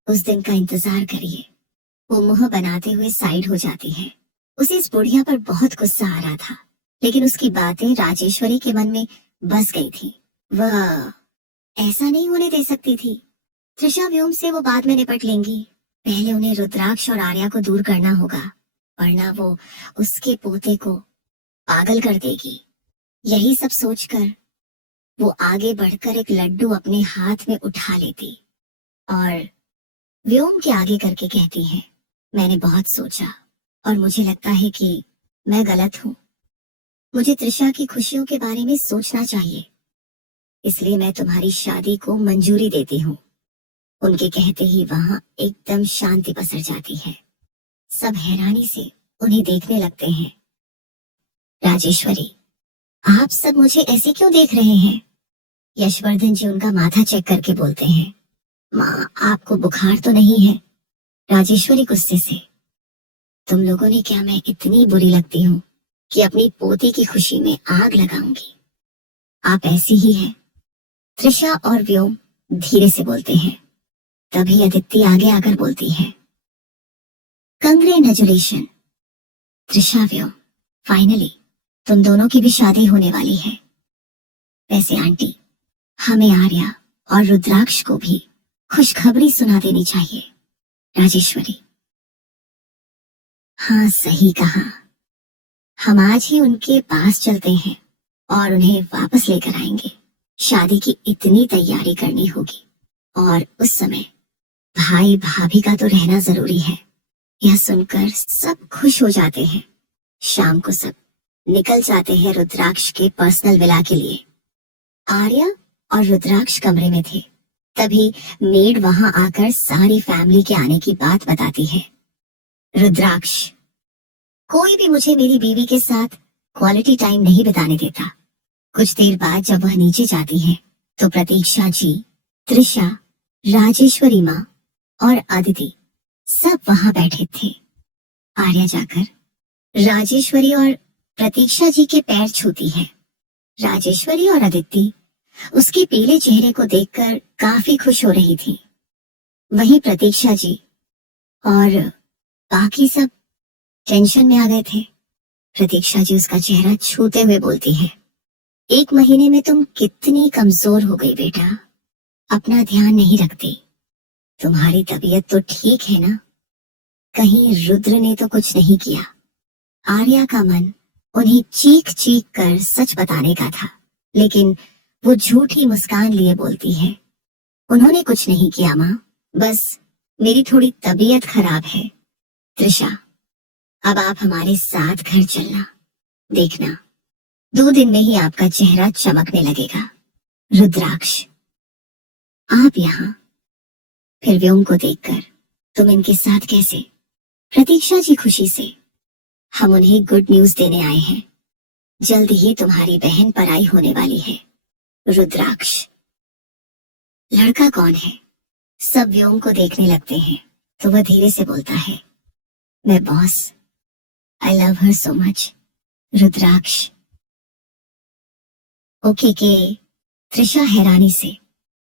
उस दिन का इंतजार करिए। वो मुंह बनाते हुए साइड हो जाती है। उसे इस बुढ़िया पर बहुत गुस्सा आ रहा था लेकिन उसकी बातें राजेश्वरी के मन में बस गई थी। वह ऐसा नहीं होने दे सकती थी। त्रिशा व्योम से वो बाद में निपट लेंगी। पहले उन्हें रुद्राक्ष और आर्या को दूर करना होगा वरना वो उसके पोते को पागल कर देगी। यही सब सोचकर वो आगे बढ़कर एक लड्डू अपने हाथ में उठा लेती और व्योम के आगे करके कहती है, मैंने बहुत सोचा और मुझे लगता है कि मैं गलत हूँ। मुझे त्रिशा की खुशियों के बारे में सोचना चाहिए, इसलिए मैं तुम्हारी शादी को मंजूरी देती हूँ। उनके कहते ही वहां एकदम शांति पसर जाती है। सब हैरानी से उन्हें देखने लगते हैं। राजेश्वरी, आप सब मुझे ऐसे क्यों देख रहे हैं? यशवर्धन जी उनका माथा चेक करके बोलते हैं। माँ, आपको बुखार तो नहीं है? राजेश्वरी गुस्से से, तुम लोगों ने क्या मैं इतनी बुरी लगती हूँ कि अपनी पोती की खुशी में आग लगाऊंगी? आप ऐसी ही हैं। त्रिशा और व्योम धीरे से बोलते हैं। तभी अदिति आगे आकर बोलती है, कंग्रेचुलेशन त्रिशा, व्योम, फाइनली तुम दोनों की भी शादी होने वाली है। वैसे आंटी, हमें आर्या और रुद्राक्ष को भी खुशखबरी सुना देनी चाहिए। राजेश्वरी, हाँ सही कहा, हम आज ही उनके पास चलते हैं और उन्हें वापस लेकर आएंगे। शादी की इतनी तैयारी करनी होगी और उस समय भाई भाभी का तो रहना जरूरी है। यह सुनकर सब खुश हो जाते हैं। शाम को सब निकल जाते हैं रुद्राक्ष के पर्सनल विला के लिए। आर्या और रुद्राक्ष कमरे में थे, तभी मेड वहां आकर सारी फैमिली के आने की बात बताती है। रुद्राक्ष, कोई भी मुझे मेरी बीवी के साथ क्वालिटी टाइम नहीं बिताने देता। कुछ देर बाद जब वह नीचे जाती है तो प्रतीक्षा जी, त्रिशा, राजेश्वरी माँ और अदिति सब वहां बैठे थे। आर्या जाकर राजेश्वरी और प्रतीक्षा जी के पैर छूती है। राजेश्वरी और अदिति उसके पीले चेहरे को देखकर काफी खुश हो रही थी। वहीं प्रतीक्षा जी और बाकी सब टेंशन में आ गए थे। प्रतीक्षा जी उसका चेहरा छूते हुए बोलती है, 1 महीने में तुम कितनी कमजोर हो गई बेटा, अपना ध्यान नहीं रखती। तुम्हारी तबीयत तो ठीक है ना? कहीं रुद्र ने तो कुछ नहीं किया? आर्या का मन उन्हें चीख चीख कर सच बताने का था, लेकिन वो झूठी मुस्कान लिए बोलती है, उन्होंने कुछ नहीं किया माँ, बस मेरी थोड़ी तबीयत खराब है। त्रिशा, अब आप हमारे साथ घर चलना, देखना 2 दिन में ही आपका चेहरा चमकने लगेगा। रुद्राक्ष, आप यहाँ? फिर व्योम को देखकर, तुम इनके साथ कैसे? प्रतीक्षा जी खुशी से, हम उन्हें गुड न्यूज देने आए हैं, जल्द ही तुम्हारी बहन पराई होने वाली है। रुद्राक्ष, लड़का कौन है? सब व्योम को देखने लगते हैं तो वह धीरे से बोलता है, मैं boss, I love her so much. Rudraksh, okay के? त्रिशा हैरानी से,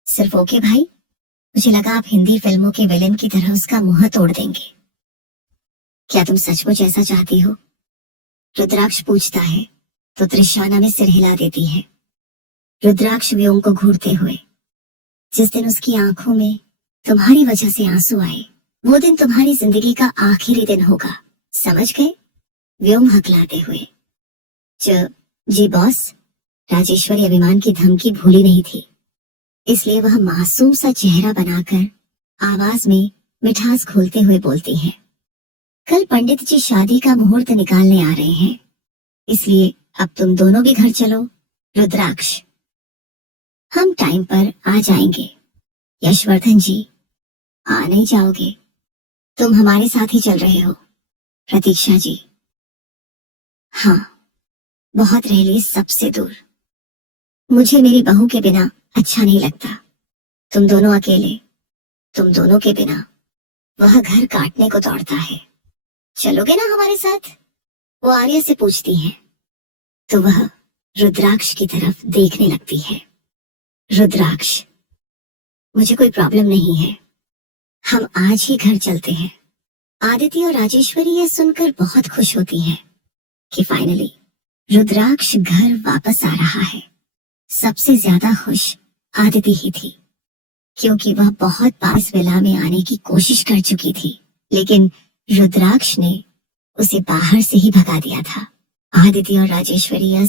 सिर्फ ओके भाई? मुझे लगा आप हिंदी फिल्मों के विलेन की तरह उसका मुंह तोड़ देंगे। क्या तुम सचमुच ऐसा चाहती हो? रुद्राक्ष पूछता है तो त्रिशाना में सिर हिला देती है। रुद्राक्ष व्योम को घूरते हुए, जिस दिन उसकी आंखों में तुम्हारी वजह से आंसू आए, वो दिन तुम्हारी जिंदगी का आखिरी दिन होगा, समझ गए? व्योम हकलाते हुए, जी बॉस। राजेश्वरी अभिमान की धमकी भूली नहीं थी, इसलिए वह मासूम सा चेहरा बनाकर आवाज में मिठास घोलते हुए बोलती है, कल पंडित जी शादी का मुहूर्त निकालने आ रहे हैं, इसलिए अब तुम दोनों भी घर चलो। रुद्राक्ष, हम टाइम पर आ जाएंगे। यशवर्धन जी, आ नहीं जाओगे? तुम हमारे साथ ही चल रहे हो। प्रतीक्षा जी, हाँ, बहुत रह ली सबसे दूर। मुझे मेरी बहू के बिना अच्छा नहीं लगता। तुम दोनों अकेले, तुम दोनों के बिना वह घर काटने को दौड़ता है। चलोगे ना हमारे साथ? वो आर्या से पूछती है तो वह रुद्राक्ष की तरफ देखने लगती है। रुद्राक्ष, मुझे कोई प्रॉब्लम नहीं है, हम आज ही घर चलते हैं। आदिति और राजेश्वरी यह सुनकर बहुत खुश होती हैं कि फाइनली रुद्राक्ष घर वापस आ रहा है। सबसे ज्यादा खुश आदिति ही थी, क्योंकि वह बहुत बार इस विला में आने की कोशिश कर चुकी थी, लेकिन रुद्राक्ष ने उसे बाहर से ही भगा दिया था। आदिति और राजेश्वरी यह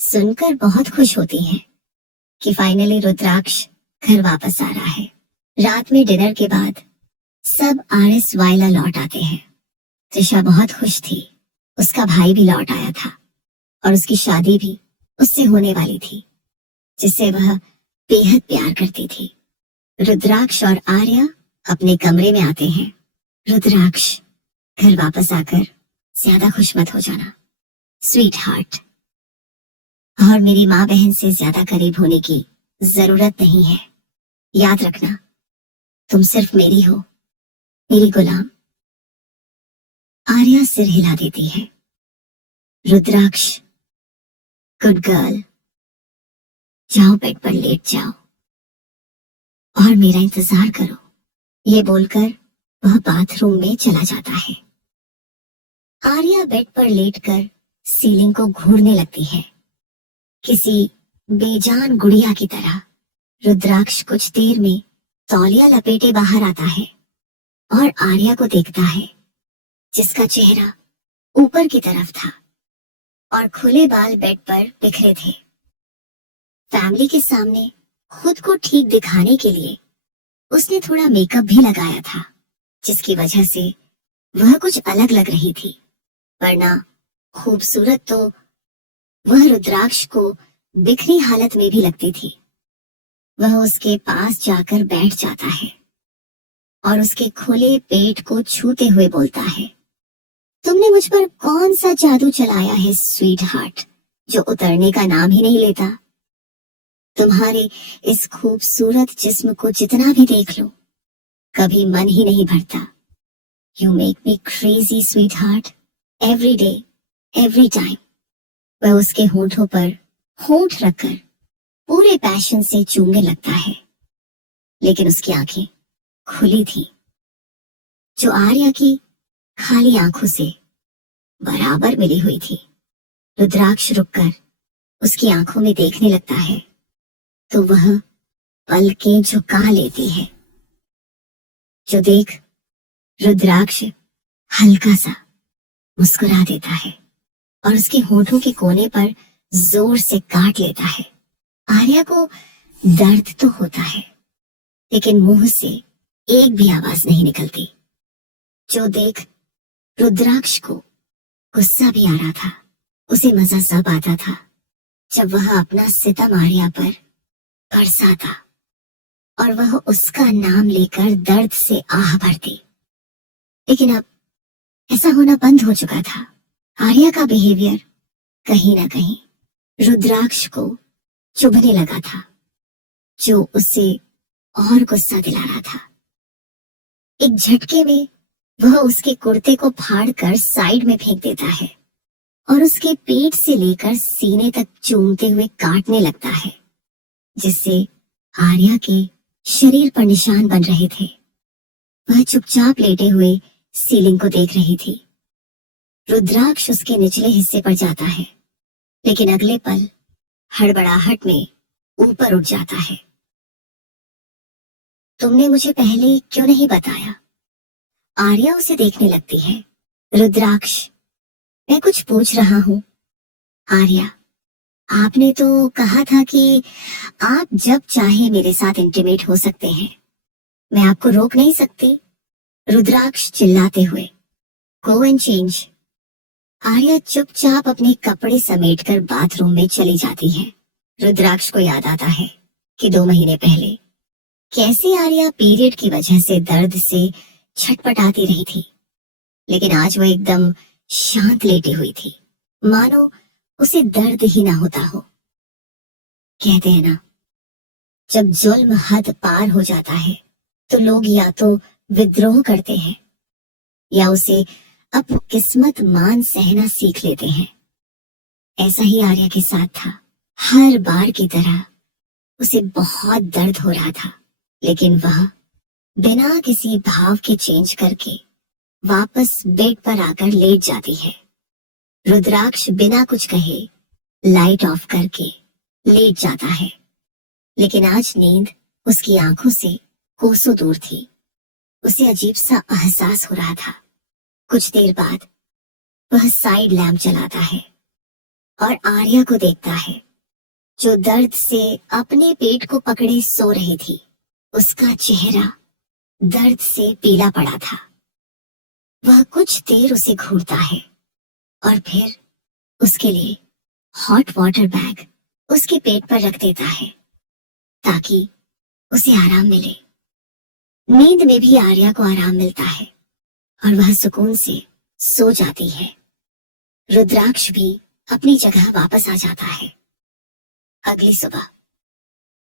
सुनकर बहुत खुश होती हैं कि फाइनली रुद्राक्ष घर वापस आ रहा है। रात में डिनर के बाद सब आरएस वाइला लौट आते हैं। त्रिशा बहुत खुश थी, उसका भाई भी लौट आया था और उसकी शादी भी उससे होने वाली थी, जिससे वह बेहद प्यार करती थी। रुद्राक्ष और आर्या अपने कमरे में आते हैं। रुद्राक्ष, घर वापस आकर ज्यादा खुश मत हो जाना, स्वीट हार्ट। और मेरी माँ बहन से ज्यादा करीब होने की जरूरत नहीं है। याद रखना, तुम सिर्फ मेरी हो, मेरी गुलाम। आर्या सिर हिला देती है। रुद्राक्ष, गुड गर्ल, जाओ बेड पर लेट जाओ और मेरा इंतजार करो। ये बोलकर वह बाथरूम में चला जाता है। आर्या बेड पर लेटकर सीलिंग को घूरने लगती है, किसी बेजान गुड़िया की तरह। रुद्राक्ष कुछ देर में तौलिया लपेटे बाहर आता है और आर्या को देखता है, जिसका चेहरा ऊपर की तरफ था और खुले बाल बेड पर बिखरे थे। फैमिली के सामने खुद को ठीक दिखाने के लिए उसने थोड़ा मेकअप भी लगाया था, जिसकी वजह से वह कुछ अलग लग रही थी, वरना खूबसूरत तो वह रुद्राक्ष को बिखरी हालत में भी लगती थी। वह उसके पास जाकर बैठ जाता है और उसके खुले पेट को छूते हुए बोलता है, तुमने मुझ पर कौन सा जादू चलाया है स्वीट हार्ट, जो उतरने का नाम ही नहीं लेता। तुम्हारे इस खूबसूरत जिस्म को जितना भी देख लो, कभी मन ही नहीं भरता। You make me crazy sweet heart, every day, every time. वह उसके होठों पर होठ रखकर पूरे पैशन से चूमने लगता है, लेकिन उसकी आंखें खुली थी, जो आर्या की खाली आंखों से बराबर मिली हुई थी। रुद्राक्ष रुककर उसकी आंखों में देखने लगता है तो वह पलकें झुका लेती है, जो देख रुद्राक्ष हल्का सा मुस्कुरा देता है और उसके होठों के कोने पर जोर से काट लेता है। आर्या को दर्द तो होता है, लेकिन मुंह से एक भी आवाज नहीं निकलती, जो देख रुद्राक्ष को गुस्सा भी आ रहा था। उसे मजा सब आता था जब वह अपना सितम आर्या पर बरसाता और वह उसका नाम लेकर दर्द से आह भरती। लेकिन अब ऐसा होना बंद हो चुका था। आर्या का बिहेवियर कहीं ना कहीं रुद्राक्ष को चुभने लगा था, जो उसे और गुस्सा दिला रहा था। एक झटके में वह उसके कुर्ते को फाड़कर साइड में फेंक देता है और उसके पेट से लेकर सीने तक चूमते हुए काटने लगता है, जिससे आर्या के शरीर पर निशान बन रहे थे। वह चुपचाप लेटे हुए सीलिंग को देख रही थी। रुद्राक्ष उसके निचले हिस्से पर जाता है, लेकिन अगले पल हड़बड़ाहट में ऊपर उठ जाता है। तुमने मुझे पहले क्यों नहीं बताया? आर्या उसे देखने लगती है। रुद्राक्ष, मैं कुछ पूछ रहा हूँ। आर्या, आपने तो कहा था कि आप जब चाहे मेरे साथ इंटीमेट हो सकते हैं, मैं आपको रोक नहीं सकती। रुद्राक्ष चिल्लाते हुए, गो एंड चेंज। आर्या चुपचाप अपने कपड़े समेटकर बाथरूम में चली जाती है। रुद्राक्ष को याद आता है कि 2 महीने पहले कैसे आर्या पीरियड की वजह से दर्द से छटपटाती रही थी, लेकिन आज वह एकदम शांत लेटी हुई थी, मानो उसे दर्द ही ना होता हो। कहते हैं ना, जब जुल्म हद पार हो जाता है तो लोग या तो विद्रोह करते हैं या उसे अब किस्मत मान सहना सीख लेते हैं। ऐसा ही आर्या के साथ था। हर बार की तरह उसे बहुत दर्द हो रहा था, लेकिन वह बिना किसी भाव के चेंज करके वापस बेड पर आकर लेट जाती है। रुद्राक्ष बिना कुछ कहे लाइट ऑफ करके लेट जाता है, लेकिन आज नींद उसकी आंखों से कोसों दूर थी। उसे अजीब सा एहसास हो रहा था। कुछ देर बाद वह साइड लैंप जलाता है और आर्या को देखता है, जो दर्द से अपने पेट को पकड़े सो रही थी। उसका चेहरा दर्द से पीला पड़ा था। वह कुछ देर उसे घूरता है और फिर उसके लिए हॉट वाटर बैग उसके पेट पर रख देता है, ताकि उसे आराम मिले। नींद में भी आर्या को आराम मिलता है और वह सुकून से सो जाती है। रुद्राक्ष भी अपनी जगह वापस आ जाता है अगली सुबह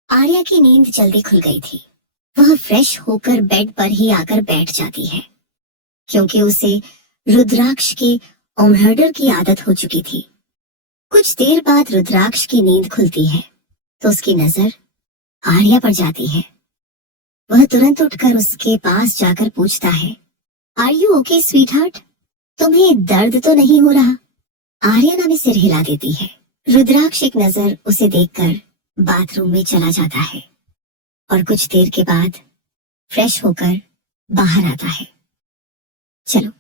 आर्या की नींद जल्दी खुल गई थी। वह फ्रेश होकर बेड पर ही आकर बैठ जाती है, क्योंकि उसे रुद्राक्ष के मर्डर की आदत हो चुकी थी। कुछ देर बाद रुद्राक्ष की नींद खुलती है तो उसकी नजर आर्या पर जाती है। वह तुरंत उठकर उसके पास जाकर पूछता है, are you okay sweetheart? तुम्हें दर्द तो नहीं हो रहा? आर्या ना में सिर हिला देती है। रुद्राक्ष एक नजर उसे देखकर बाथरूम में चला जाता है और कुछ देर के बाद फ्रेश होकर बाहर आता है। चलो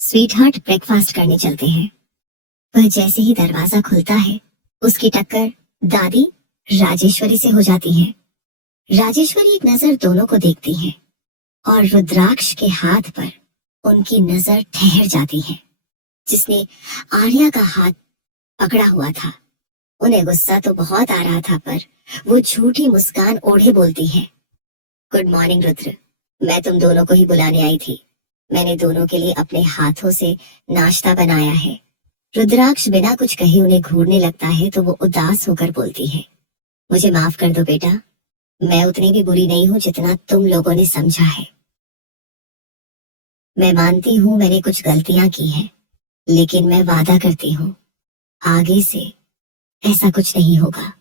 स्वीट हार्ट, ब्रेकफास्ट करने चलते हैं। वह जैसे ही दरवाजा खुलता है उसकी टक्कर दादी राजेश्वरी से हो जाती है। राजेश्वरी एक नजर दोनों को देखती है और रुद्राक्ष के हाथ पर उनकी नजर ठहर जाती है, जिसने आर्या का हाथ पकड़ा हुआ था। उन्हें गुस्सा तो बहुत आ रहा था, पर वो झूठी मुस्कान ओढ़े बोलती है, गुड मॉर्निंग रुद्र, मैं तुम दोनों को ही बुलाने आई थी। मैंने दोनों के लिए अपने हाथों से नाश्ता बनाया है। रुद्राक्ष बिना कुछ कहे उन्हें घूरने लगता है तो वो उदास होकर बोलती है, मुझे माफ कर दो बेटा, मैं उतनी भी बुरी नहीं हूं जितना तुम लोगों ने समझा है। मैं मानती हूं मैंने कुछ गलतियां की हैं, लेकिन मैं वादा करती हूं आगे से ऐसा कुछ नहीं होगा।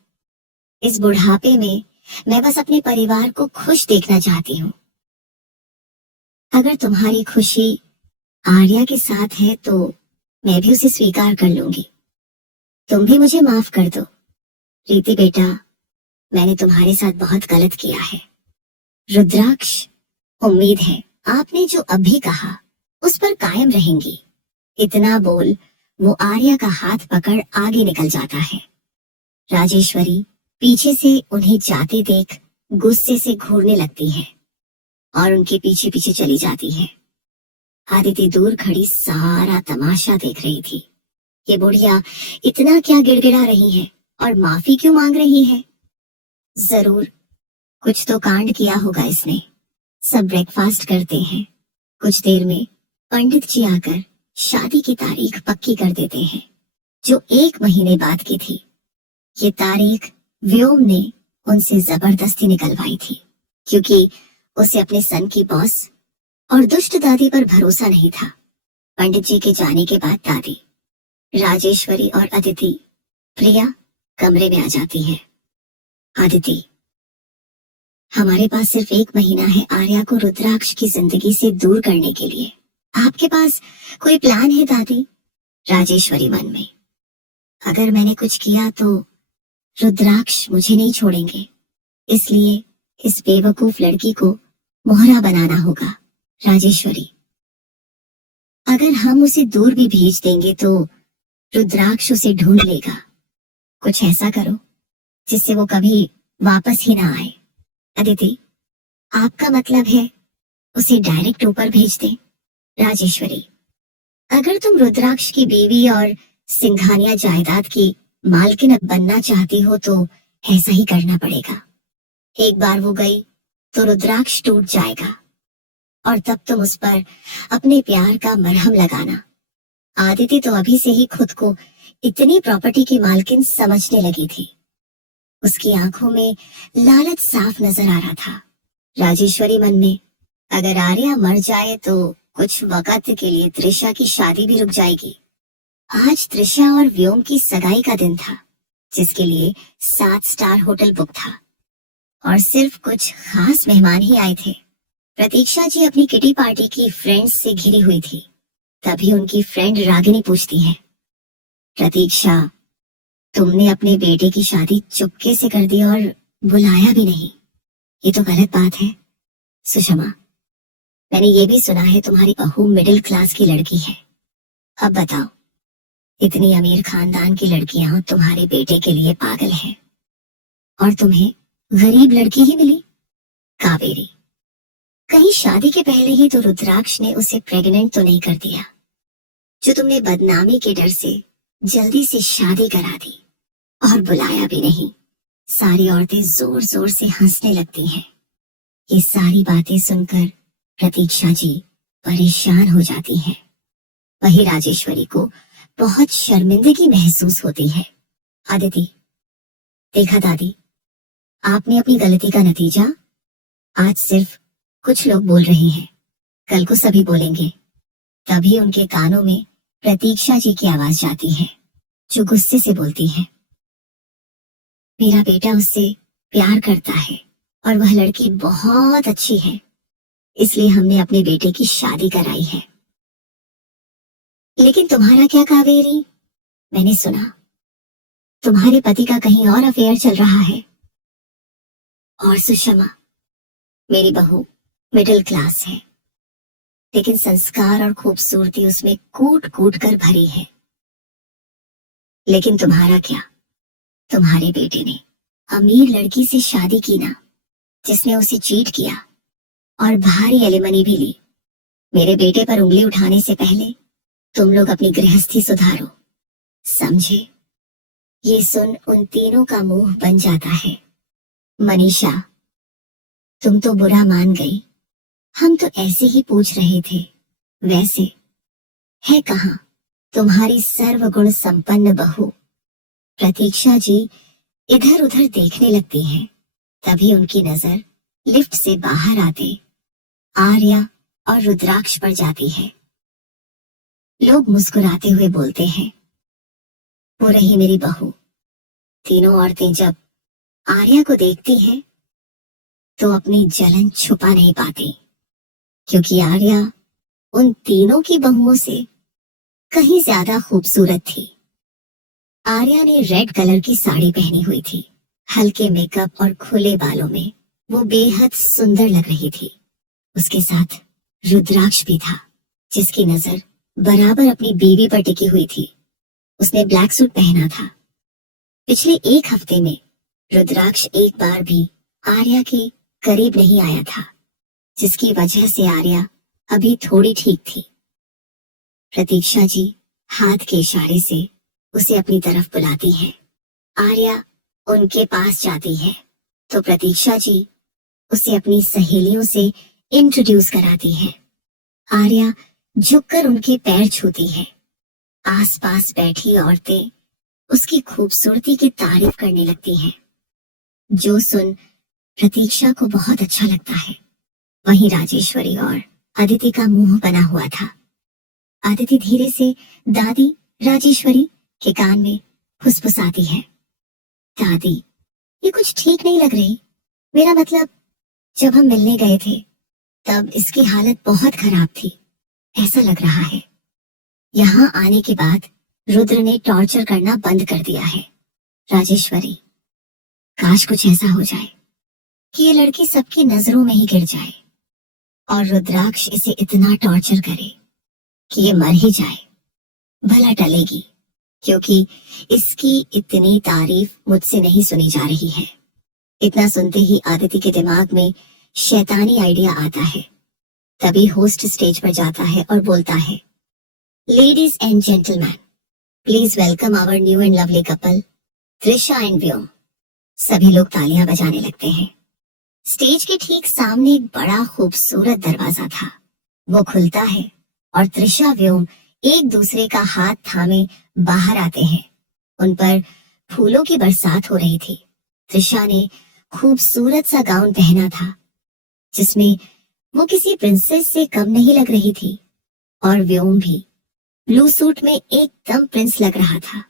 इस बुढ़ापे में मैं बस अपने परिवार को खुश देखना चाहती हूँ। अगर तुम्हारी खुशी आर्या के साथ है तो मैं भी उसे स्वीकार कर लूंगी। तुम भी मुझे माफ कर दो। रीति बेटा, मैंने तुम्हारे साथ बहुत गलत किया है। रुद्राक्ष, उम्मीद है आपने जो अभी कहा उस पर कायम रहेंगी। इतना बोल वो आर्या का हाथ पकड़ आगे निकल जाता है। राजेश्वरी पीछे से उन्हें जाते देख गुस्से से घूरने लगती है और उनके पीछे पीछे चली जाती है। आदिति दूर खड़ी सारा तमाशा देख रही थी। ये बुढ़िया इतना क्या गिड़गिड़ा रही है और माफी क्यों मांग रही है? जरूर कुछ तो कांड किया होगा इसने। सब ब्रेकफास्ट करते हैं। कुछ देर में पंडित जी आकर शादी की तारीख पक्की कर देते हैं, जो 1 महीने बाद की थी। ये तारीख व्योम ने उनसे जबरदस्ती निकलवाई थी, क्योंकि उसे अपने सन की बॉस और दुष्ट दादी पर भरोसा नहीं था। पंडित जी के जाने के बाद दादी, राजेश्वरी और अदिति, प्रिया कमरे में आ जाती है। अदिति, हमारे पास सिर्फ 1 महीना है आर्या को रुद्राक्ष की जिंदगी से दूर करने के लिए। आपके पास कोई प्लान है दादी? राजेश्वरी मन में, अगर मैंने कुछ किया तो रुद्राक्ष मुझे नहीं छोड़ेंगे, इसलिए इस बेवकूफ लड़की को मोहरा बनाना होगा। राजेश्वरी, अगर हम उसे दूर भी भेज देंगे तो रुद्राक्ष उसे ढूंढ लेगा। कुछ ऐसा करो जिससे वो कभी वापस ही ना आए। अदिति, आपका मतलब है उसे डायरेक्ट ऊपर भेज दें? राजेश्वरी, अगर तुम रुद्राक्ष की बीवी और सिंघानिया जायदाद की मालकिन अब बनना चाहती हो तो ऐसा ही करना पड़ेगा। एक बार वो गई तो रुद्राक्ष टूट जाएगा और तब तुम उस पर अपने प्यार का मरहम लगाना। आदिति तो अभी से ही खुद को इतनी प्रॉपर्टी की मालकिन समझने लगी थी। उसकी आंखों में लालच साफ नजर आ रहा था। राजेश्वरी मन में, अगर आर्या मर जाए तो कुछ वक्त के लिए त्रिशा की शादी भी रुक जाएगी। आज त्रिशा और व्योम की सगाई का दिन था, जिसके लिए 7 स्टार होटल बुक था और सिर्फ कुछ खास मेहमान ही आए थे। प्रतीक्षा जी अपनी किटी पार्टी की फ्रेंड्स से घिरी हुई थी। तभी उनकी फ्रेंड रागिनी पूछती है, प्रतीक्षा, तुमने अपने बेटे की शादी चुपके से कर दी और बुलाया भी नहीं, ये तो गलत बात है। सुषमा, मैंने ये भी सुना है तुम्हारी बहू मिडिल क्लास की लड़की है। अब बताओ, इतनी अमीर खानदान की लड़कियां तुम्हारे बेटे के लिए पागल हैं और तुम्हें गरीब लड़की ही मिली। कावेरी, कहीं शादी के पहले ही तो रुद्राक्ष ने उसे प्रेग्नेंट तो नहीं कर दिया, जो तुमने बदनामी के डर से जल्दी से शादी करा दी और बुलाया भी नहीं। सारी औरतें जोर जोर से हंसने लगती हैं। ये सारी बातें सुनकर प्रतीक्षा जी परेशान हो जाती हैं। वही राजेश्वरी को बहुत शर्मिंदगी महसूस होती है। अदिति, देखा दादी, आपने अपनी गलती का नतीजा आज सिर्फ कुछ लोग बोल रहे हैं, कल को सभी बोलेंगे। तभी उनके कानों में प्रतीक्षा जी की आवाज जाती है, जो गुस्से से बोलती है, मेरा बेटा उससे प्यार करता है और वह लड़की बहुत अच्छी है, इसलिए हमने अपने बेटे की शादी कराई है। लेकिन तुम्हारा क्या कावेरी? मैंने सुना तुम्हारे पति का कहीं और अफेयर चल रहा है। और सुषमा, मेरी बहू मिडिल क्लास है, लेकिन संस्कार और खूबसूरती उसमें कूट कूट कर भरी है। लेकिन तुम्हारा क्या? तुम्हारे बेटे ने अमीर लड़की से शादी की ना, जिसने उसे चीट किया और भारी एलिमनी भी ली। मेरे बेटे पर उंगली उठाने से पहले तुम लोग अपनी गृहस्थी सुधारो, समझे? ये सुन उन तीनों का मुंह बन जाता है। मनीषा, तुम तो बुरा मान गई, हम तो ऐसे ही पूछ रहे थे। वैसे है कहाँ तुम्हारी सर्वगुण संपन्न बहू? प्रतीक्षा जी इधर उधर देखने लगती हैं। तभी उनकी नजर लिफ्ट से बाहर आते आर्या और रुद्राक्ष पर जाती है। लोग मुस्कुराते हुए बोलते हैं, वो रही मेरी बहू। तीनों औरतें जब आर्या को देखती हैं तो अपनी जलन छुपा नहीं पाती, क्योंकि आर्या उन तीनों की बहुओं से कहीं ज्यादा खूबसूरत थी। आर्या ने रेड कलर की साड़ी पहनी हुई थी। हल्के मेकअप और खुले बालों में वो बेहद सुंदर लग रही थी। उसके साथ रुद्राक्ष भी था, जिसकी नजर बराबर अपनी बीवी पर टिकी हुई थी। उसने ब्लैक सूट पहना था। पिछले एक हफ्ते में रुद्राक्ष एक बार भी आर्या के करीब नहीं आया था, जिसकी वजह से आर्या अभी थोड़ी ठीक थी। प्रतीक्षा जी हाथ के इशारे से उसे अपनी तरफ बुलाती है। आर्या उनके पास जाती है तो प्रतीक्षा जी उसे अपनी सहेलियों से इंट्रोड्यूस कराती है। आर्या झुककर उनके पैर छूती है। आसपास बैठी औरतें उसकी खूबसूरती की तारीफ करने लगती हैं, जो सुन प्रतीक्षा को बहुत अच्छा लगता है। वहीं राजेश्वरी और अदिति का मुंह बना हुआ था। अदिति धीरे से दादी राजेश्वरी के कान में फुसफुसाती है, दादी ये कुछ ठीक नहीं लग रही। मेरा मतलब, जब हम मिलने गए थे तब इसकी हालत बहुत खराब थी, ऐसा लग रहा है। यहाँ आने के बाद रुद्र ने टॉर्चर करना बंद कर दिया है। राजेश्वरी, काश कुछ ऐसा हो जाए कि ये लड़की सबकी नजरों में ही गिर जाए और रुद्राक्ष इसे इतना टॉर्चर करे कि ये मर ही जाए। भला टलेगी, क्योंकि इसकी इतनी तारीफ मुझसे नहीं सुनी जा रही है। इतना सुनते ही आदिति के दिमाग में शैतानी आइडिया आता है। तभी होस्ट स्टेज पर जाता है और बोलता है, ladies and gentleman, please welcome our new and lovely couple Trisha and Vyom. सभी लोग तालियां बजाने लगते हैं। स्टेज के ठीक सामने एक बड़ा खूबसूरत दरवाजा था। वो खुलता है और त्रिशा व्योम एक दूसरे का हाथ थामे बाहर आते हैं। उन पर फूलों की बरसात हो रही थी। त्रिशा ने खूबसूरत सा गाउन पहना था, जिसमें वो किसी प्रिंसेस से कम नहीं लग रही थी, और व्योम भी ब्लू सूट में एकदम प्रिंस लग रहा था।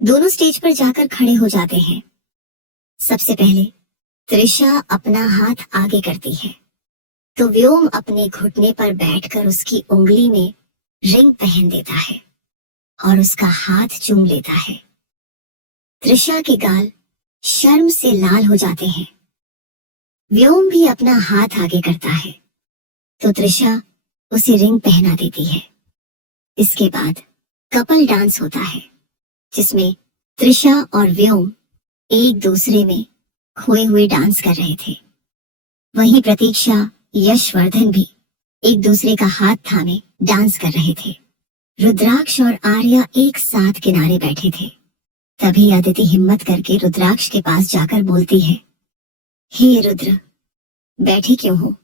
दोनों स्टेज पर जाकर खड़े हो जाते हैं। सबसे पहले त्रिशा अपना हाथ आगे करती है तो व्योम अपने घुटने पर बैठकर उसकी उंगली में रिंग पहन देता है और उसका हाथ चूम लेता है। त्रिशा के गाल शर्म से लाल हो जाते हैं। व्योम भी अपना हाथ आगे करता है तो त्रिशा उसे रिंग पहना देती है। इसके बाद कपल डांस होता है, जिसमें त्रिशा और व्योम एक दूसरे में खोए हुए डांस कर रहे थे। वहीं प्रतीक्षा यशवर्धन भी एक दूसरे का हाथ थामे डांस कर रहे थे। रुद्राक्ष और आर्या एक साथ किनारे बैठे थे। तभी अदिति हिम्मत करके रुद्राक्ष के पास जाकर बोलती है, हे रुद्र, बैठे क्यों हो?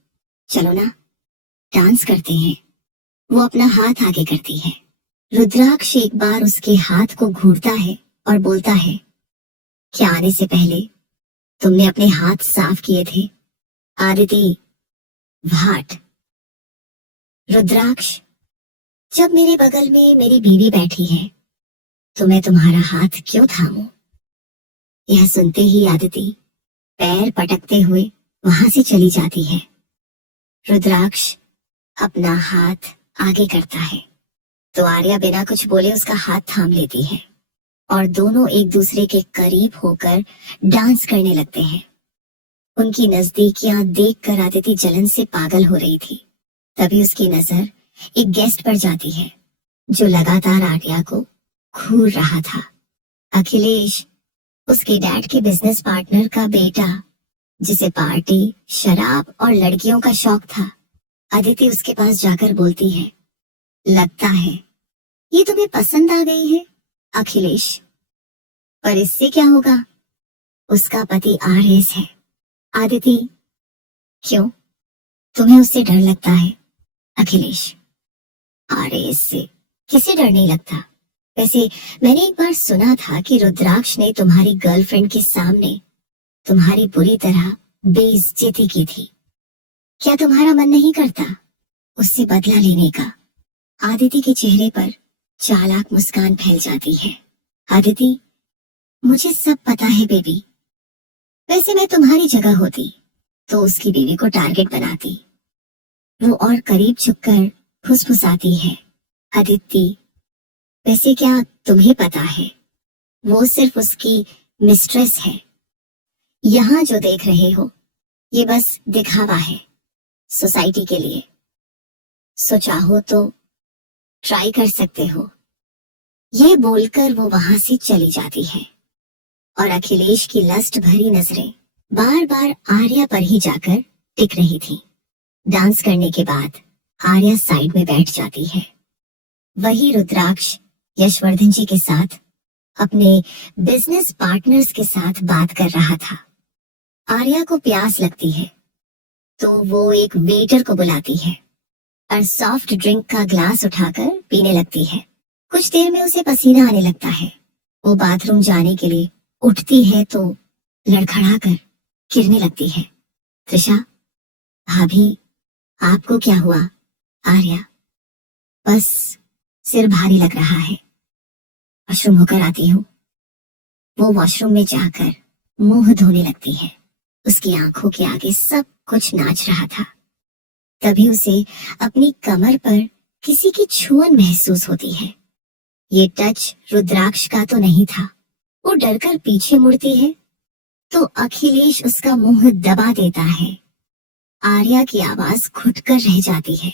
चलो ना, डांस करते हैं। वो अपना हाथ आगे करती है। रुद्राक्ष एक बार उसके हाथ को घूरता है और बोलता है, क्या आने से पहले तुमने अपने हाथ साफ किए थे? आदिति भाट। रुद्राक्ष, जब मेरे बगल में मेरी बीवी बैठी है तो मैं तुम्हारा हाथ क्यों थामूं? यह सुनते ही आदिति पैर पटकते हुए वहां से चली जाती है। रुद्राक्ष अपना हाथ आगे करता है तो आर्या बिना कुछ बोले उसका हाथ थाम लेती है और दोनों एक दूसरे के करीब होकर डांस करने लगते हैं। उनकी नजदीकियां देखकर आदिति जलन से पागल हो रही थी। तभी उसकी नजर एक गेस्ट पर जाती है जो लगातार आर्या को घूर रहा था। अखिलेश, उसके डैड के बिजनेस पार्टनर का बेटा, जिसे पार्टी, शराब और लड़कियों का शौक था। अदिति उसके पास जाकर बोलती है, लगता है ये तुम्हें पसंद आ गई है अखिलेश, पर इससे क्या होगा? उसका पति आरएस है। आदिति, क्यों तुम्हें उससे डर लगता है? अखिलेश, आरएस से किसे डर नहीं लगता? वैसे मैंने एक बार सुना था कि रुद्राक्ष ने तुम्हारी गर्लफ्रेंड के सामने तुम्हारी बुरी तरह बेइज्जती की थी। क्या तुम्हारा मन नहीं करता उससे बदला लेने का? आदिति के चेहरे पर चालाक मुस्कान फैल जाती है। आदिति, मुझे सब पता है बेबी। वैसे मैं तुम्हारी जगह होती तो उसकी बीवी को टारगेट बनाती। वो और करीब झुककर फुसफुसाती है, अदिति, वैसे क्या तुम्हें पता है वो सिर्फ उसकी मिस्ट्रेस है। यहाँ जो देख रहे हो ये बस दिखावा है सोसाइटी के लिए। सो चाहो तो ट्राई कर सकते हो। ये बोलकर वो वहां से चली जाती है और अखिलेश की लस्ट भरी नजरें बार बार आर्या पर ही जाकर टिक रही थी। डांस करने के बाद आर्या साइड में बैठ जाती है। वही रुद्राक्ष यशवर्धन जी के साथ अपने बिजनेस पार्टनर्स के साथ बात कर रहा था। आर्या को प्यास लगती है तो वो एक वेटर को बुलाती है और सॉफ्ट ड्रिंक का ग्लास उठाकर पीने लगती है। कुछ देर में उसे पसीना आने लगता है। वो बाथरूम जाने के लिए उठती है तो लड़खड़ाकर गिरने लगती है। त्रिशा, भाभी, आपको क्या हुआ? आर्या, बस सिर भारी लग रहा है, वॉशरूम होकर आती हूँ। वो वॉशरूम में जाकर मुंह धोने लगती है। उसकी आंखों के आगे सब कुछ नाच रहा था। तभी उसे अपनी कमर पर किसी की छुअन महसूस होती है। ये टच रुद्राक्ष का तो नहीं था। वो डरकर पीछे मुड़ती है तो अखिलेश उसका मुंह दबा देता है। आर्या की आवाज घुटकर रह जाती है।